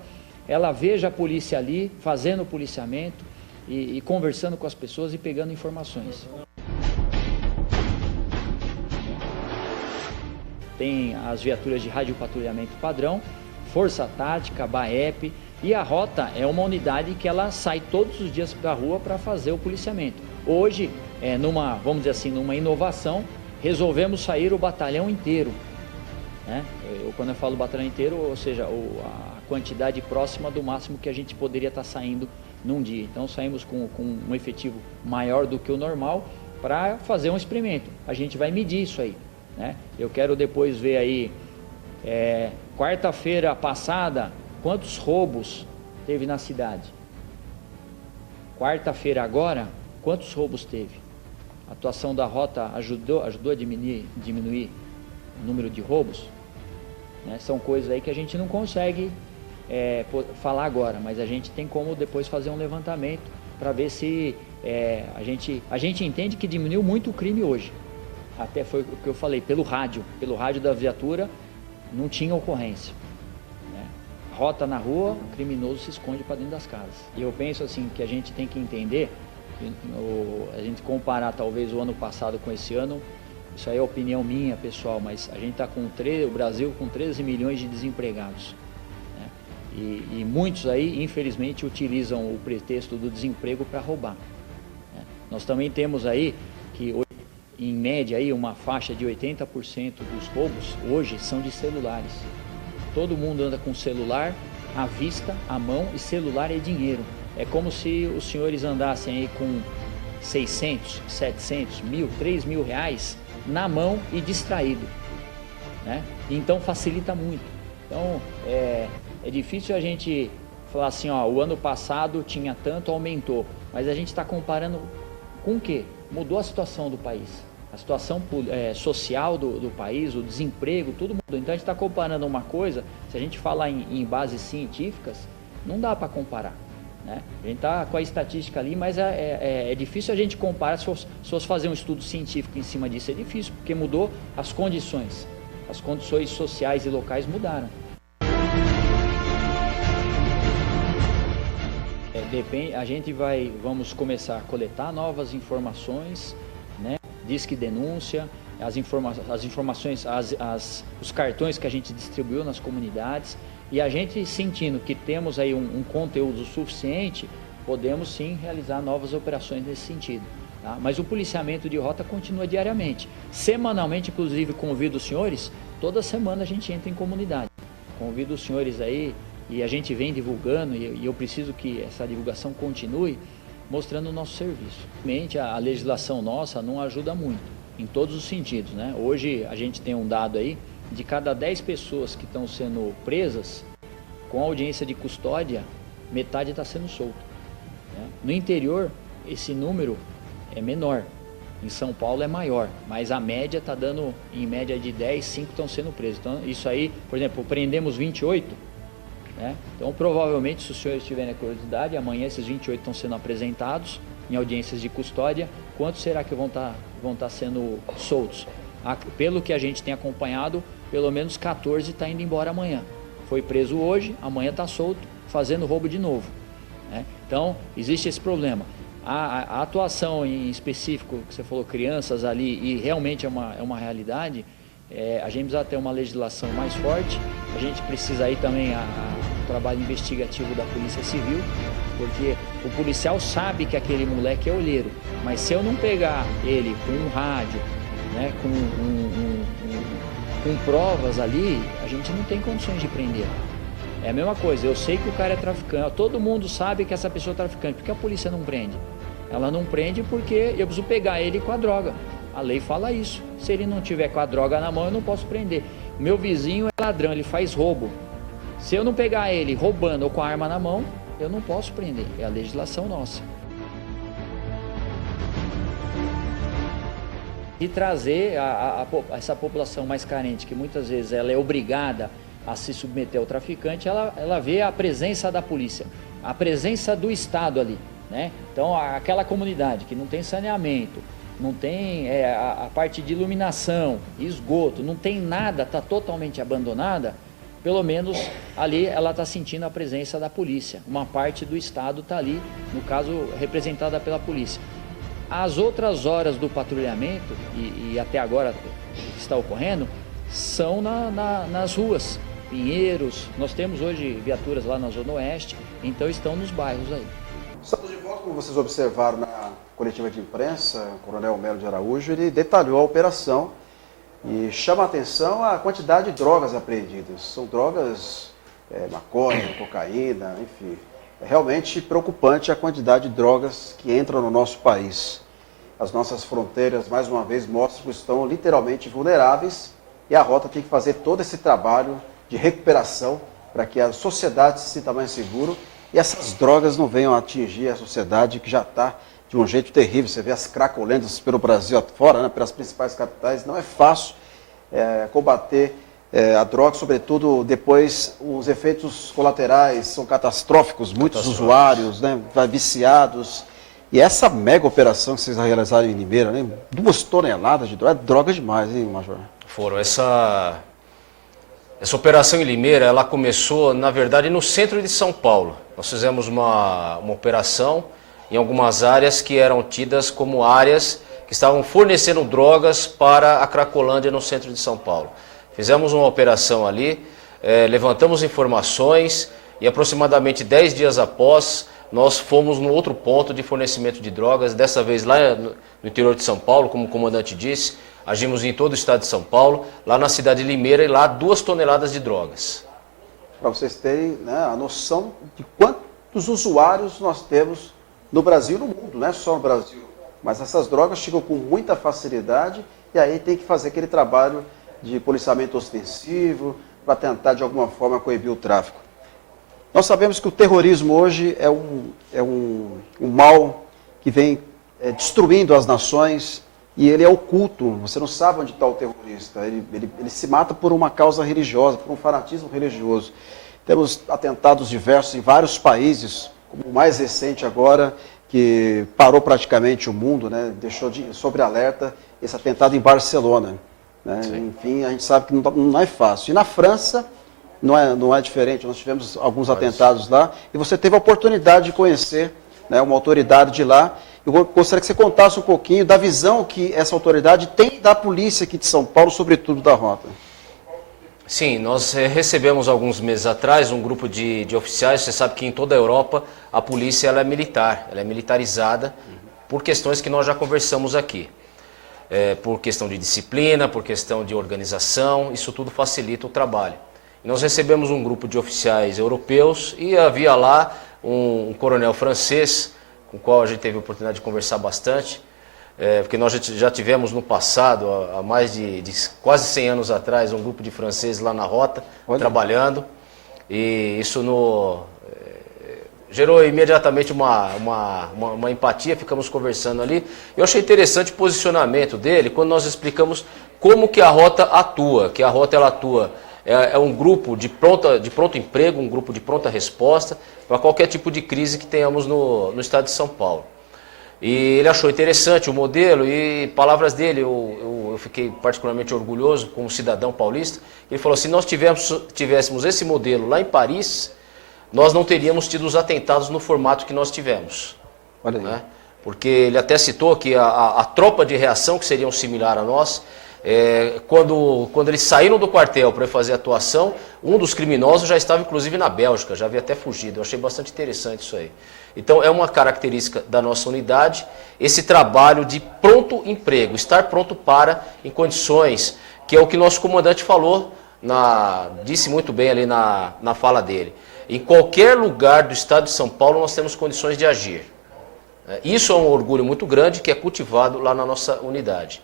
ela veja a polícia ali fazendo o policiamento e conversando com as pessoas e pegando informações. Tem as viaturas de radiopatrulhamento padrão, Força Tática, BAEP, E a rota é uma unidade que ela sai todos os dias para a rua para fazer o policiamento. Hoje, vamos dizer assim, numa inovação, resolvemos sair o batalhão inteiro. Né? Quando eu falo batalhão inteiro, ou seja, a quantidade próxima do máximo que a gente poderia estar saindo num dia. Então saímos com um efetivo maior do que o normal para fazer um experimento. A gente vai medir isso aí. Né? Eu quero depois ver aí, quarta-feira passada, quantos roubos teve na cidade. Quarta-feira agora, quantos roubos teve? A atuação da rota ajudou a diminuir o número de roubos? Né? São coisas aí que a gente não consegue falar agora, mas a gente tem como depois fazer um levantamento para ver se a gente entende que diminuiu muito o crime hoje. Até foi o que eu falei, pelo rádio da viatura não tinha ocorrência. Né? Rota na rua, o criminoso se esconde para dentro das casas. E eu penso assim que a gente tem que entender, a gente comparar talvez o ano passado com esse ano, isso aí é opinião minha pessoal, mas a gente está com o Brasil com 13 milhões de desempregados. Né? E muitos aí, infelizmente, utilizam o pretexto do desemprego para roubar. Né? Nós também temos aí que, em média, aí, uma faixa de 80% dos roubos hoje são de celulares. Todo mundo anda com celular à vista, à mão, e celular é dinheiro. É como se os senhores andassem aí com 600, 700, 1.000, 3.000 reais na mão e distraído, né? Então facilita muito. Então é difícil a gente falar assim, ó, o ano passado tinha tanto, aumentou, mas a gente está comparando com o quê? Mudou a situação do país, a situação social do país, o desemprego, tudo mudou. Então a gente está comparando uma coisa, se a gente falar em bases científicas, não dá para comparar. Né? A gente está com a estatística ali, mas é difícil a gente comparar. Se fosse fazer um estudo científico em cima disso, é difícil, porque mudou as condições sociais e locais mudaram. Vamos começar a coletar novas informações, né? Disque denúncia, as informações, os cartões que a gente distribuiu nas comunidades. E a gente sentindo que temos aí um conteúdo suficiente, podemos sim realizar novas operações nesse sentido. Tá? Mas o policiamento de rota continua diariamente. Semanalmente, inclusive, convido os senhores, toda semana a gente entra em comunidade. Convido os senhores aí e a gente vem divulgando, e eu preciso que essa divulgação continue, mostrando o nosso serviço. Realmente a legislação nossa não ajuda muito, em todos os sentidos. Né? Hoje a gente tem um dado aí, de cada 10 pessoas que estão sendo presas, com audiência de custódia, metade está sendo solto. Né? No interior, esse número é menor. Em São Paulo é maior, mas a média está dando, em média de 10, 5 estão sendo presos. Então, isso aí, por exemplo, prendemos 28, né? Então, provavelmente, se os senhores tiverem a curiosidade, amanhã esses 28 estão sendo apresentados em audiências de custódia. Quantos será que vão estar sendo soltos? Pelo que a gente tem acompanhado, pelo menos 14 está indo embora amanhã. Foi preso hoje, amanhã está solto, fazendo roubo de novo. Né? Então, existe esse problema. A atuação em específico, que você falou, crianças ali, e realmente é uma realidade, a gente precisa ter uma legislação mais forte, a gente precisa aí também o trabalho investigativo da Polícia Civil, porque o policial sabe que aquele moleque é olheiro, mas se eu não pegar ele com um rádio, né, com provas ali, a gente não tem condições de prender. É a mesma coisa, eu sei que o cara é traficante, todo mundo sabe que essa pessoa é traficante, por que a polícia não prende? Ela não prende porque eu preciso pegar ele com a droga. A lei fala isso. Se ele não tiver com a droga na mão, eu não posso prender. Meu vizinho é ladrão, ele faz roubo. Se eu não pegar ele roubando ou com a arma na mão, eu não posso prender. É a legislação nossa. E trazer essa população mais carente, que muitas vezes ela é obrigada a se submeter ao traficante, ela vê a presença da polícia, a presença do Estado ali, né? Então, aquela comunidade que não tem saneamento, não tem a parte de iluminação, esgoto, não tem nada, está totalmente abandonada, pelo menos ali ela está sentindo a presença da polícia. Uma parte do Estado está ali, no caso, representada pela polícia. As outras horas do patrulhamento, e até agora está ocorrendo, são nas ruas, Pinheiros. Nós temos hoje viaturas lá na Zona Oeste, então estão nos bairros aí. Estamos de volta, como vocês observaram na coletiva de imprensa, o Coronel Melo de Araújo, ele detalhou a operação e chama a atenção a quantidade de drogas apreendidas. São drogas, maconha, cocaína, enfim. É realmente preocupante a quantidade de drogas que entram no nosso país. As nossas fronteiras, mais uma vez, mostram que estão literalmente vulneráveis e a Rota tem que fazer todo esse trabalho de recuperação para que a sociedade se sinta mais segura e essas drogas não venham a atingir a sociedade que já está de um jeito terrível. Você vê as cracolendas pelo Brasil afora, né, pelas principais capitais. Não é fácil combater a droga, sobretudo depois os efeitos colaterais são catastróficos. Muitos usuários, né, viciados. E essa mega operação que vocês realizaram em Limeira, né, 2 toneladas de droga, é droga demais, hein, Major? Foram. Essa operação em Limeira, ela começou, na verdade, no centro de São Paulo. Nós fizemos uma operação em algumas áreas que eram tidas como áreas que estavam fornecendo drogas para a Cracolândia no centro de São Paulo. Fizemos uma operação ali, levantamos informações e aproximadamente 10 dias após, nós fomos no outro ponto de fornecimento de drogas, dessa vez lá no interior de São Paulo, como o comandante disse, agimos em todo o estado de São Paulo, lá na cidade de Limeira, e lá 2 toneladas de drogas. Para vocês terem, né, a noção de quantos usuários nós temos no Brasil e no mundo, não é só no Brasil. Mas essas drogas chegam com muita facilidade e aí tem que fazer aquele trabalho de policiamento ostensivo para tentar de alguma forma coibir o tráfico. Nós sabemos que o terrorismo hoje é um mal que vem destruindo as nações e ele é oculto. Você não sabe onde está o terrorista. Ele se mata por uma causa religiosa, por um fanatismo religioso. Temos atentados diversos em vários países, como o mais recente agora, que parou praticamente o mundo, né? Deixou sob alerta esse atentado em Barcelona. Né? Enfim, a gente sabe que não é fácil. E na França não é diferente. Nós tivemos alguns atentados lá e você teve a oportunidade de conhecer, né, uma autoridade de lá. Eu gostaria que você contasse um pouquinho da visão que essa autoridade tem da polícia aqui de São Paulo, sobretudo da Rota. Sim, nós recebemos alguns meses atrás um grupo de oficiais. Você sabe que em toda a Europa a polícia ela é militar, ela é militarizada por questões que nós já conversamos aqui. Por questão de disciplina, por questão de organização, isso tudo facilita o trabalho. E nós recebemos um grupo de oficiais europeus e havia lá um coronel francês, com o qual a gente teve a oportunidade de conversar bastante, porque nós já tivemos no passado, há mais de quase 100 anos atrás, um grupo de franceses lá na Rota, trabalhando, e isso gerou imediatamente uma empatia, ficamos conversando ali. Eu achei interessante o posicionamento dele quando nós explicamos como que a Rota atua, que a Rota ela atua. É um grupo de pronto emprego, um grupo de pronta resposta para qualquer tipo de crise que tenhamos no estado de São Paulo. E ele achou interessante o modelo e palavras dele, eu fiquei particularmente orgulhoso como cidadão paulista. Ele falou, se nós tivéssemos esse modelo lá em Paris, nós não teríamos tido os atentados no formato que nós tivemos. Olha aí. Né? Porque ele até citou que a tropa de reação, que seria similar a nós, quando eles saíram do quartel para fazer a atuação, um dos criminosos já estava inclusive na Bélgica, já havia até fugido. Eu achei bastante interessante isso aí. Então é uma característica da nossa unidade, esse trabalho de pronto emprego, estar pronto em condições, que é o que nosso comandante falou, disse muito bem ali na fala dele. Em qualquer lugar do estado de São Paulo nós temos condições de agir. Isso é um orgulho muito grande que é cultivado lá na nossa unidade.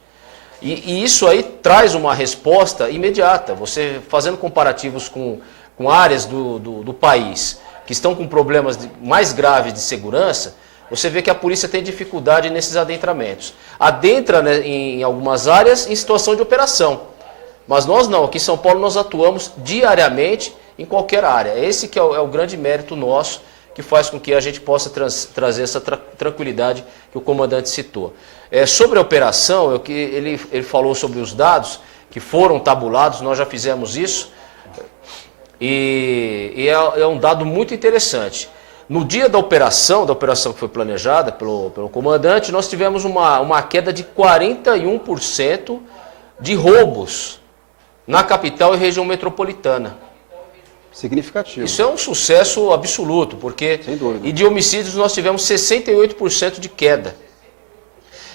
E isso aí traz uma resposta imediata. Você fazendo comparativos com áreas do país que estão com problemas mais graves de segurança, você vê que a polícia tem dificuldade nesses adentramentos. Adentra, né, em algumas áreas em situação de operação. Mas nós não, aqui em São Paulo nós atuamos diariamente em qualquer área. Esse que é o grande mérito nosso, que faz com que a gente possa trazer essa tranquilidade que o comandante citou. Sobre a operação, ele falou sobre os dados que foram tabulados, nós já fizemos isso, e é um dado muito interessante. No dia da operação que foi planejada pelo comandante, nós tivemos uma queda de 41% de roubos na capital e região metropolitana. Significativo. Isso é um sucesso absoluto, porque sem dúvida. E de homicídios nós tivemos 68% de queda.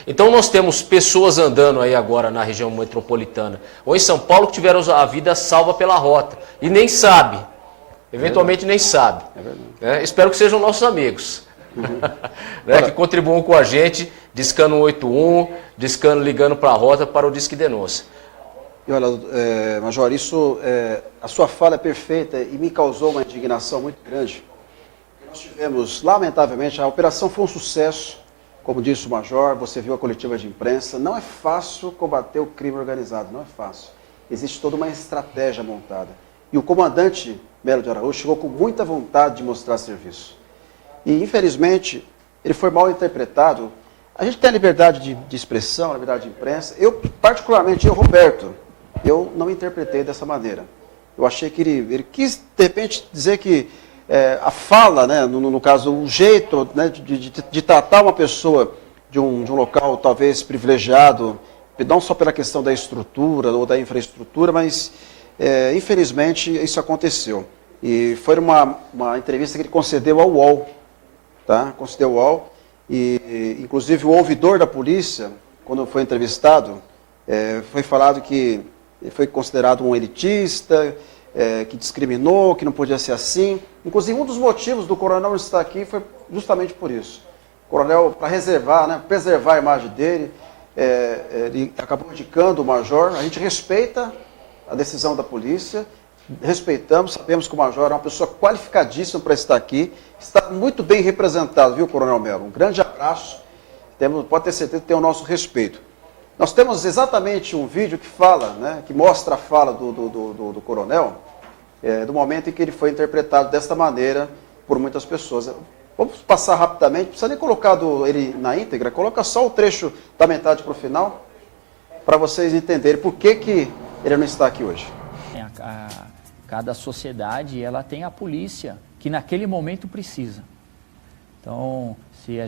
Então nós temos pessoas andando aí agora na região metropolitana, ou em São Paulo, que tiveram a vida salva pela rota, e nem sabe, eventualmente nem sabe. Espero que sejam nossos amigos, que contribuam com a gente, discando 181, discando, ligando para a rota, para o Disque Denúncia. E olha, Major, a sua fala é perfeita e me causou uma indignação muito grande. Nós tivemos, lamentavelmente, a operação foi um sucesso, como disse o Major, você viu a coletiva de imprensa, não é fácil combater o crime organizado, não é fácil. Existe toda uma estratégia montada. E o comandante Melo de Araújo chegou com muita vontade de mostrar serviço. E, infelizmente, ele foi mal interpretado. A gente tem a liberdade de expressão, a liberdade de imprensa. Eu, particularmente, Roberto, eu não interpretei dessa maneira. Eu achei que ele quis, de repente, dizer que a fala, né, no caso, o jeito, né, de tratar uma pessoa de um local talvez privilegiado, não só pela questão da estrutura ou da infraestrutura, mas, infelizmente, isso aconteceu. E foi uma entrevista que ele concedeu ao UOL, tá? Concedeu ao UOL, e, inclusive, o ouvidor da polícia, quando foi entrevistado, foi falado que ele foi considerado um elitista, que discriminou, que não podia ser assim. Inclusive, um dos motivos do coronel estar aqui foi justamente por isso. O coronel, para reservar, né, preservar a imagem dele, ele acabou indicando o major. A gente respeita a decisão da polícia, respeitamos, sabemos que o major é uma pessoa qualificadíssima para estar aqui, está muito bem representado, viu, Coronel Melo? Um grande abraço, pode ter certeza que tem o nosso respeito. Nós temos exatamente um vídeo que fala, né, que mostra a fala do coronel, do momento em que ele foi interpretado desta maneira por muitas pessoas. Vamos passar rapidamente, não precisa nem colocar ele na íntegra, coloca só o trecho da metade para o final, para vocês entenderem por que ele não está aqui hoje. Cada sociedade, ela tem a polícia, que naquele momento precisa. Então, se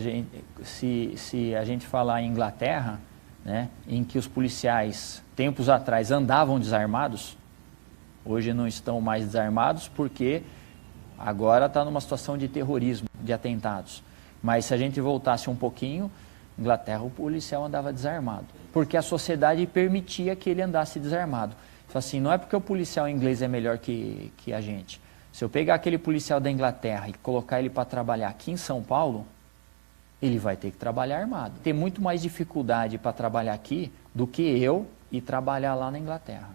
a gente falar em Inglaterra, né, em que os policiais, tempos atrás, andavam desarmados, hoje não estão mais desarmados porque agora está numa situação de terrorismo, de atentados. Mas se a gente voltasse um pouquinho, Inglaterra, o policial andava desarmado, porque a sociedade permitia que ele andasse desarmado. Assim, não é porque o policial inglês é melhor que a gente. Se eu pegar aquele policial da Inglaterra e colocar ele para trabalhar aqui em São Paulo, ele vai ter que trabalhar armado. Tem muito mais dificuldade para trabalhar aqui do que eu ir trabalhar lá na Inglaterra.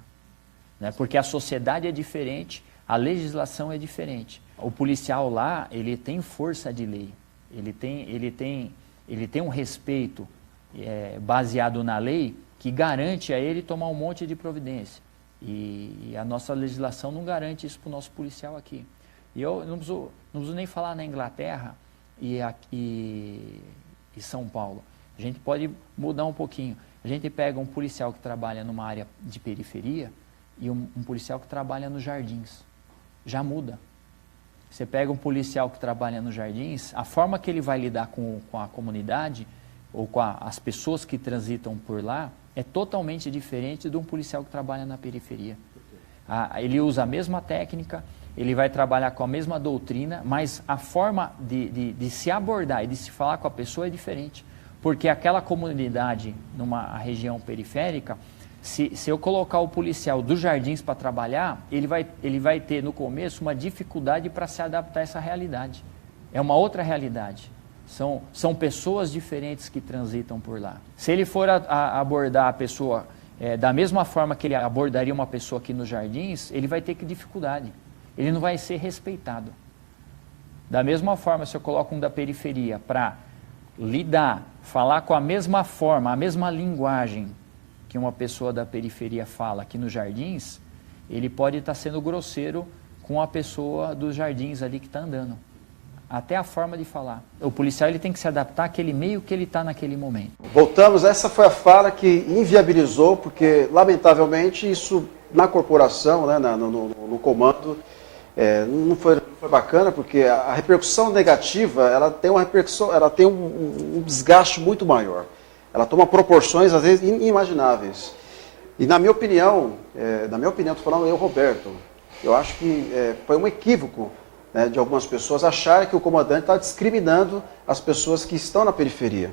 Né? Porque a sociedade é diferente, a legislação é diferente. O policial lá, ele tem força de lei, ele tem um respeito baseado na lei que garante a ele tomar um monte de providência. E a nossa legislação não garante isso para o nosso policial aqui. E eu não preciso nem falar na Inglaterra e São Paulo. A gente pode mudar um pouquinho. A gente pega um policial que trabalha numa área de periferia e um policial que trabalha nos jardins. Já muda. Você pega um policial que trabalha nos jardins, a forma que ele vai lidar com a comunidade ou com as pessoas que transitam por lá é totalmente diferente de um policial que trabalha na periferia. Ele usa a mesma técnica, ele vai trabalhar com a mesma doutrina, mas a forma de se abordar e de se falar com a pessoa é diferente. Porque aquela comunidade, numa região periférica, se eu colocar o policial dos jardins para trabalhar, ele vai ter no começo uma dificuldade para se adaptar a essa realidade. É uma outra realidade. São pessoas diferentes que transitam por lá. Se ele for abordar a pessoa da mesma forma que ele abordaria uma pessoa aqui nos jardins, ele vai ter dificuldade. Ele não vai ser respeitado. Da mesma forma, se eu coloco um da periferia para lidar, falar com a mesma forma, a mesma linguagem que uma pessoa da periferia fala aqui nos jardins, ele pode estar sendo grosseiro com a pessoa dos jardins ali que está andando. Até a forma de falar. O policial ele tem que se adaptar àquele meio que ele está naquele momento. Voltamos, essa foi a fala que inviabilizou, porque, lamentavelmente, isso na corporação, né, no comando, não foi bacana, porque a repercussão negativa, ela tem um desgaste muito maior. Ela toma proporções, às vezes, inimagináveis. E na minha opinião, estou falando eu, Roberto, Eu acho que foi um equívoco, né, de algumas pessoas acharem que o comandante está discriminando as pessoas que estão na periferia.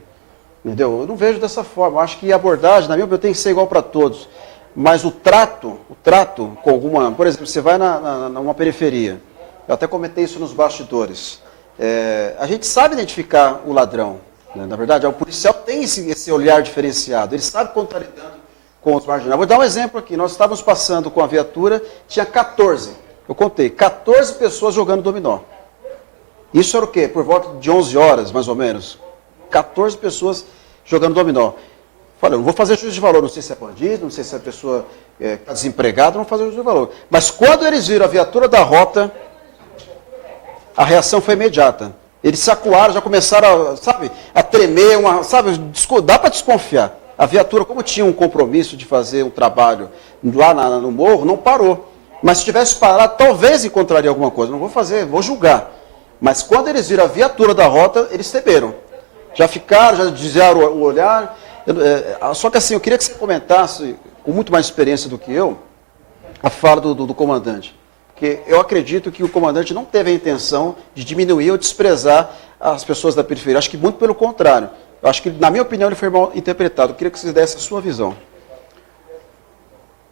Entendeu? Eu não vejo dessa forma. Eu acho que a abordagem, na minha opinião, tem que ser igual para todos. Mas o trato com alguma... Por exemplo, você vai numa periferia. Eu até comentei isso nos bastidores. A gente sabe identificar o ladrão. Né? Na verdade, o policial tem esse olhar diferenciado. Ele sabe quando está lidando com os marginais. Vou dar um exemplo aqui. Nós estávamos passando com a viatura, tinha 14. Eu contei, 14 pessoas jogando dominó. Isso era o quê? Por volta de 11 horas, mais ou menos. 14 pessoas jogando dominó. Falei, eu não vou fazer juízo de valor, não sei se é bandido, não sei se a pessoa está desempregada, não vou fazer juízo de valor. Mas quando eles viram a viatura da rota, a reação foi imediata. Eles se acuaram, já começaram a tremer, dá para desconfiar. A viatura, como tinha um compromisso de fazer um trabalho lá no morro, não parou. Mas se tivesse parado, talvez encontraria alguma coisa. Não vou fazer, vou julgar. Mas quando eles viram a viatura da rota, eles temeram. Já ficaram, já desviaram o olhar. Só que assim, eu queria que você comentasse, com muito mais experiência do que eu, a fala do comandante. Porque eu acredito que o comandante não teve a intenção de diminuir ou desprezar as pessoas da periferia. Acho que muito pelo contrário. Eu acho que, na minha opinião, ele foi mal interpretado. Eu queria que você desse a sua visão.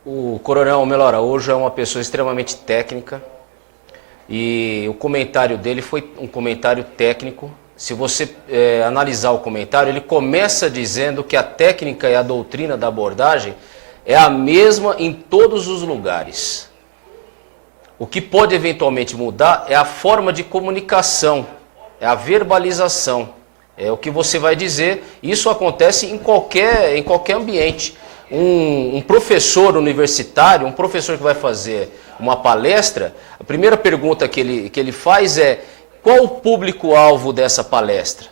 O Coronel Melo Araújo é uma pessoa extremamente técnica e o comentário dele foi um comentário técnico. Se você analisar o comentário, ele começa dizendo que a técnica e a doutrina da abordagem é a mesma em todos os lugares. O que pode eventualmente mudar é a forma de comunicação, é a verbalização, é o que você vai dizer. Isso acontece em qualquer ambiente. Um professor universitário, um professor que vai fazer uma palestra, a primeira pergunta que ele faz é: qual o público-alvo dessa palestra?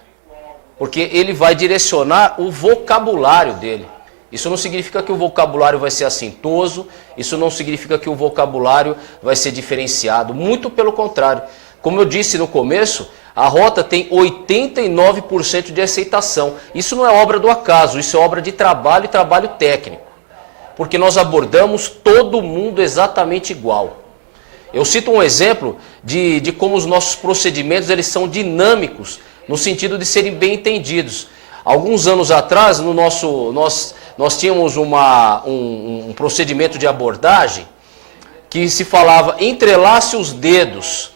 Porque ele vai direcionar o vocabulário dele. Isso não significa que o vocabulário vai ser assintoso, isso não significa que o vocabulário vai ser diferenciado, muito pelo contrário. Como eu disse no começo, a rota tem 89% de aceitação. Isso não é obra do acaso, isso é obra de trabalho e trabalho técnico. Porque nós abordamos todo mundo exatamente igual. Eu cito um exemplo de como os nossos procedimentos eles são dinâmicos, no sentido de serem bem entendidos. Alguns anos atrás, nós tínhamos um procedimento de abordagem que se falava entrelace os dedos,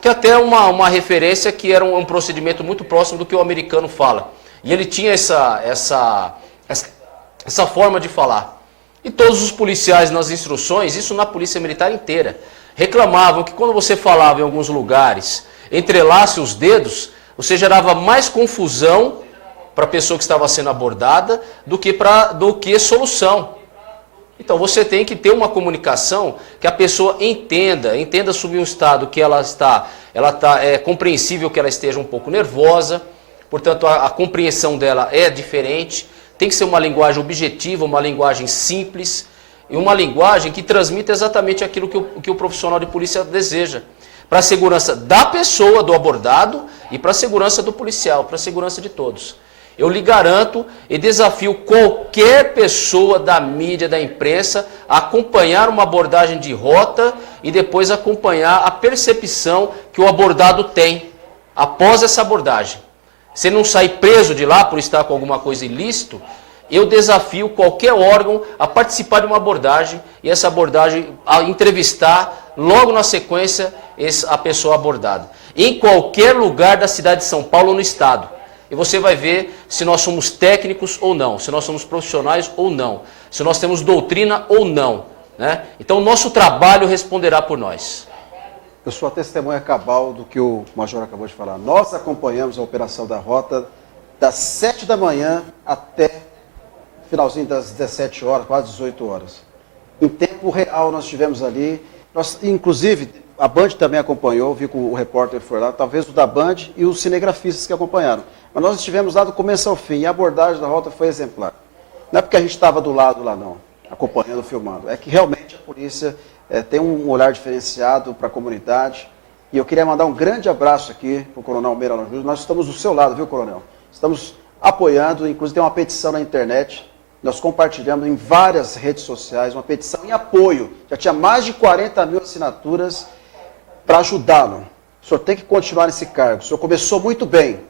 que até é uma referência que era um procedimento muito próximo do que o americano fala. E ele tinha essa forma de falar. E todos os policiais nas instruções, isso na polícia militar inteira, reclamavam que quando você falava em alguns lugares, entrelace os dedos, você gerava mais confusão para a pessoa que estava sendo abordada do que solução. Então você tem que ter uma comunicação que a pessoa entenda sobre um estado que é compreensível que ela esteja um pouco nervosa, portanto a compreensão dela é diferente, tem que ser uma linguagem objetiva, uma linguagem simples e uma linguagem que transmita exatamente aquilo que o profissional de polícia deseja, para a segurança da pessoa, do abordado e para a segurança do policial, para a segurança de todos. Eu lhe garanto e desafio qualquer pessoa da mídia, da imprensa, a acompanhar uma abordagem de rota e depois acompanhar a percepção que o abordado tem após essa abordagem. Se não sair preso de lá por estar com alguma coisa ilícito, eu desafio qualquer órgão a participar de uma abordagem e essa abordagem a entrevistar logo na sequência a pessoa abordada. Em qualquer lugar da cidade de São Paulo ou no estado. E você vai ver se nós somos técnicos ou não, se nós somos profissionais ou não, se nós temos doutrina ou não. Né? Então o nosso trabalho responderá por nós. Eu sou a testemunha cabal do que o Major acabou de falar. Nós acompanhamos a operação da rota das 7 da manhã até finalzinho das 17 horas, quase 18 horas. Em tempo real nós estivemos ali. Inclusive, a Band também acompanhou, vi que o repórter foi lá, talvez o da Band e os cinegrafistas que acompanharam. Mas nós estivemos lá do começo ao fim e a abordagem da rota foi exemplar. Não é porque a gente estava do lado lá não, acompanhando, filmando. É que realmente a polícia tem um olhar diferenciado para a comunidade. E eu queria mandar um grande abraço aqui para o Coronel Melo Araújo. Nós estamos do seu lado, viu, Coronel? Estamos apoiando, inclusive tem uma petição na internet nós compartilhamos em várias redes sociais uma petição em apoio. Já tinha mais de 40 mil assinaturas para ajudá-lo. O senhor tem que continuar nesse cargo. O senhor começou muito bem.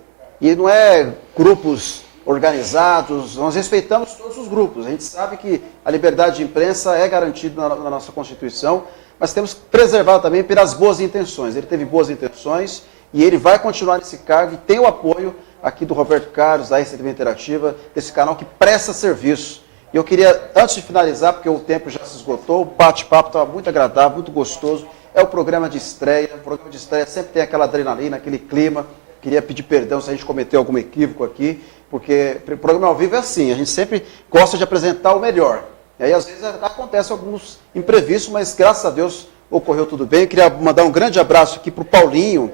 E não é grupos organizados, nós respeitamos todos os grupos. A gente sabe que a liberdade de imprensa é garantida na nossa Constituição, mas temos que preservar também pelas boas intenções. Ele teve boas intenções e ele vai continuar nesse cargo e tem o apoio aqui do Roberto Carlos, da RCTV Interativa, desse canal que presta serviço. E eu queria, antes de finalizar, porque o tempo já se esgotou, o bate-papo estava muito agradável, muito gostoso. É o programa de estreia. O programa de estreia sempre tem aquela adrenalina, aquele clima. Queria pedir perdão se a gente cometeu algum equívoco aqui, porque o programa ao vivo é assim, a gente sempre gosta de apresentar o melhor. E aí, às vezes, acontecem alguns imprevistos, mas graças a Deus ocorreu tudo bem. Eu queria mandar um grande abraço aqui para o Paulinho,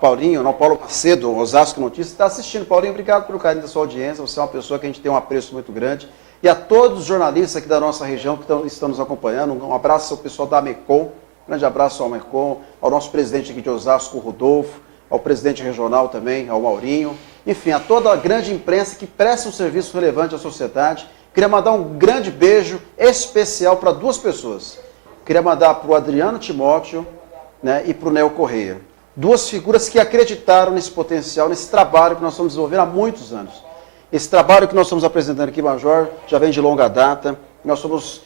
Paulo Macedo, Osasco Notícias, que está assistindo. Paulinho, obrigado pelo carinho da sua audiência, você é uma pessoa que a gente tem um apreço muito grande. E a todos os jornalistas aqui da nossa região que estão nos acompanhando, um abraço ao pessoal da AMECOM, um grande abraço ao AMECOM, ao nosso presidente aqui de Osasco, o Rodolfo, ao presidente regional também, ao Maurinho, enfim, a toda a grande imprensa que presta um serviço relevante à sociedade. Queria mandar um grande beijo especial para duas pessoas. Queria mandar para o Adriano Timóteo, né, e para o Neo Correia. Duas figuras que acreditaram nesse potencial, nesse trabalho que nós estamos desenvolvendo há muitos anos. Esse trabalho que nós estamos apresentando aqui, Major, já vem de longa data. Nós somos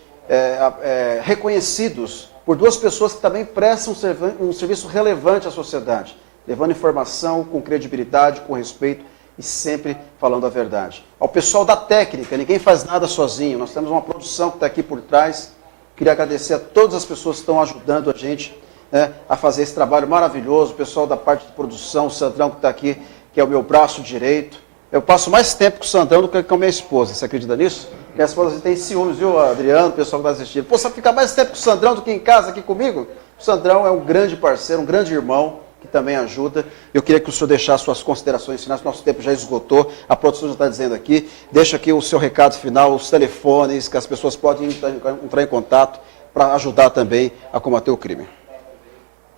reconhecidos por duas pessoas que também prestam um serviço relevante à sociedade, levando informação com credibilidade, com respeito e sempre falando a verdade. Ao pessoal da técnica, ninguém faz nada sozinho, nós temos uma produção que está aqui por trás. Queria agradecer a todas as pessoas que estão ajudando a gente, né, a fazer esse trabalho maravilhoso, o pessoal da parte de produção, o Sandrão que está aqui, que é o meu braço direito. Eu passo mais tempo com o Sandrão do que com a minha esposa, você acredita nisso? Minha esposa tem ciúmes, viu, Adriano, o pessoal que está assistindo. Pô, você fica mais tempo com o Sandrão do que em casa aqui comigo? O Sandrão é um grande parceiro, um grande irmão, que também ajuda. Eu queria que o senhor deixasse suas considerações finais, nosso tempo já esgotou, a produção já está dizendo aqui. Deixa aqui o seu recado final, os telefones, que as pessoas podem entrar em contato para ajudar também a combater o crime.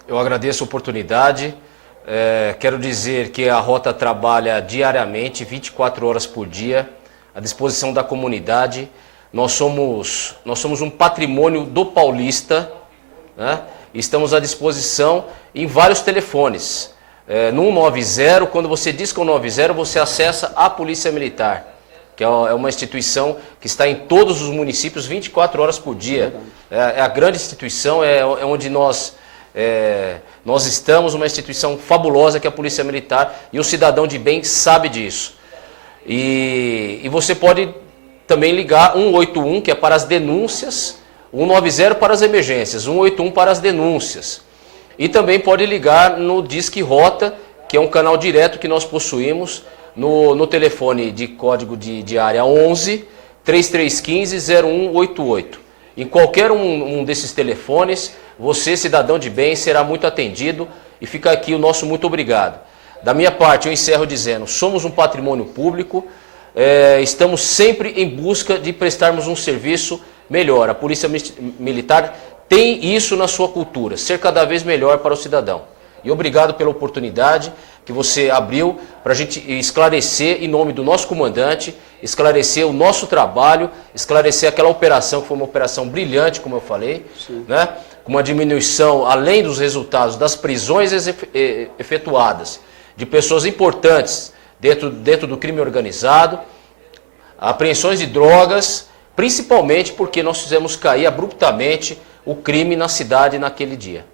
Eu agradeço a oportunidade. Quero dizer que a Rota trabalha diariamente, 24 horas por dia, à disposição da comunidade. Nós somos um patrimônio do paulista, né? Estamos à disposição em vários telefones. No 190, quando você diz que é o 190, você acessa a Polícia Militar, que é uma instituição que está em todos os municípios 24 horas por dia. É a grande instituição, é onde nós estamos, uma instituição fabulosa que é a Polícia Militar, e o cidadão de bem sabe disso. E você pode também ligar 181, que é para as denúncias, 190 para as emergências, 181 para as denúncias. E também pode ligar no Disque Rota, que é um canal direto que nós possuímos, no telefone de código de área 11 3315 0188. Em qualquer um desses telefones, você, cidadão de bem, será muito atendido, e fica aqui o nosso muito obrigado. Da minha parte, eu encerro dizendo, somos um patrimônio público, estamos sempre em busca de prestarmos um serviço melhor. A Polícia Militar tem isso na sua cultura, ser cada vez melhor para o cidadão. E obrigado pela oportunidade que você abriu para a gente esclarecer, em nome do nosso comandante, esclarecer o nosso trabalho, esclarecer aquela operação, que foi uma operação brilhante, como eu falei, né? Com uma diminuição, além dos resultados das prisões efetuadas, de pessoas importantes dentro do crime organizado, apreensões de drogas, principalmente porque nós fizemos cair abruptamente o crime na cidade naquele dia.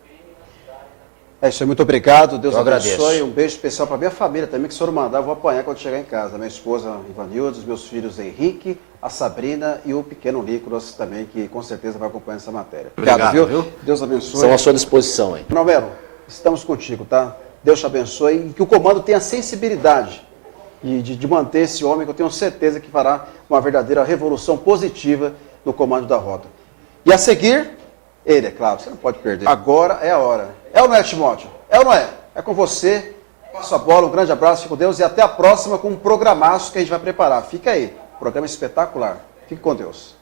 É isso aí, muito obrigado, Deus abençoe. Abençoe. Um beijo especial para minha família também, que se o senhor mandar, eu vou apanhar quando chegar em casa. Minha esposa Ivanildo, os meus filhos Henrique, a Sabrina e o pequeno Nicolas também, que com certeza vai acompanhar essa matéria. Obrigado, viu? Deus abençoe. Estamos à sua disposição aí. Romero, estamos contigo, tá? Deus te abençoe e que o comando tenha sensibilidade de manter esse homem, que eu tenho certeza que fará uma verdadeira revolução positiva no comando da Rota. E a seguir, ele, é claro, você não pode perder. Agora é a hora. É ou não é, Timóteo? É ou não é? É com você. Passo a bola, um grande abraço, fique com Deus e até a próxima com um programaço que a gente vai preparar. Fica aí, programa espetacular. Fique com Deus.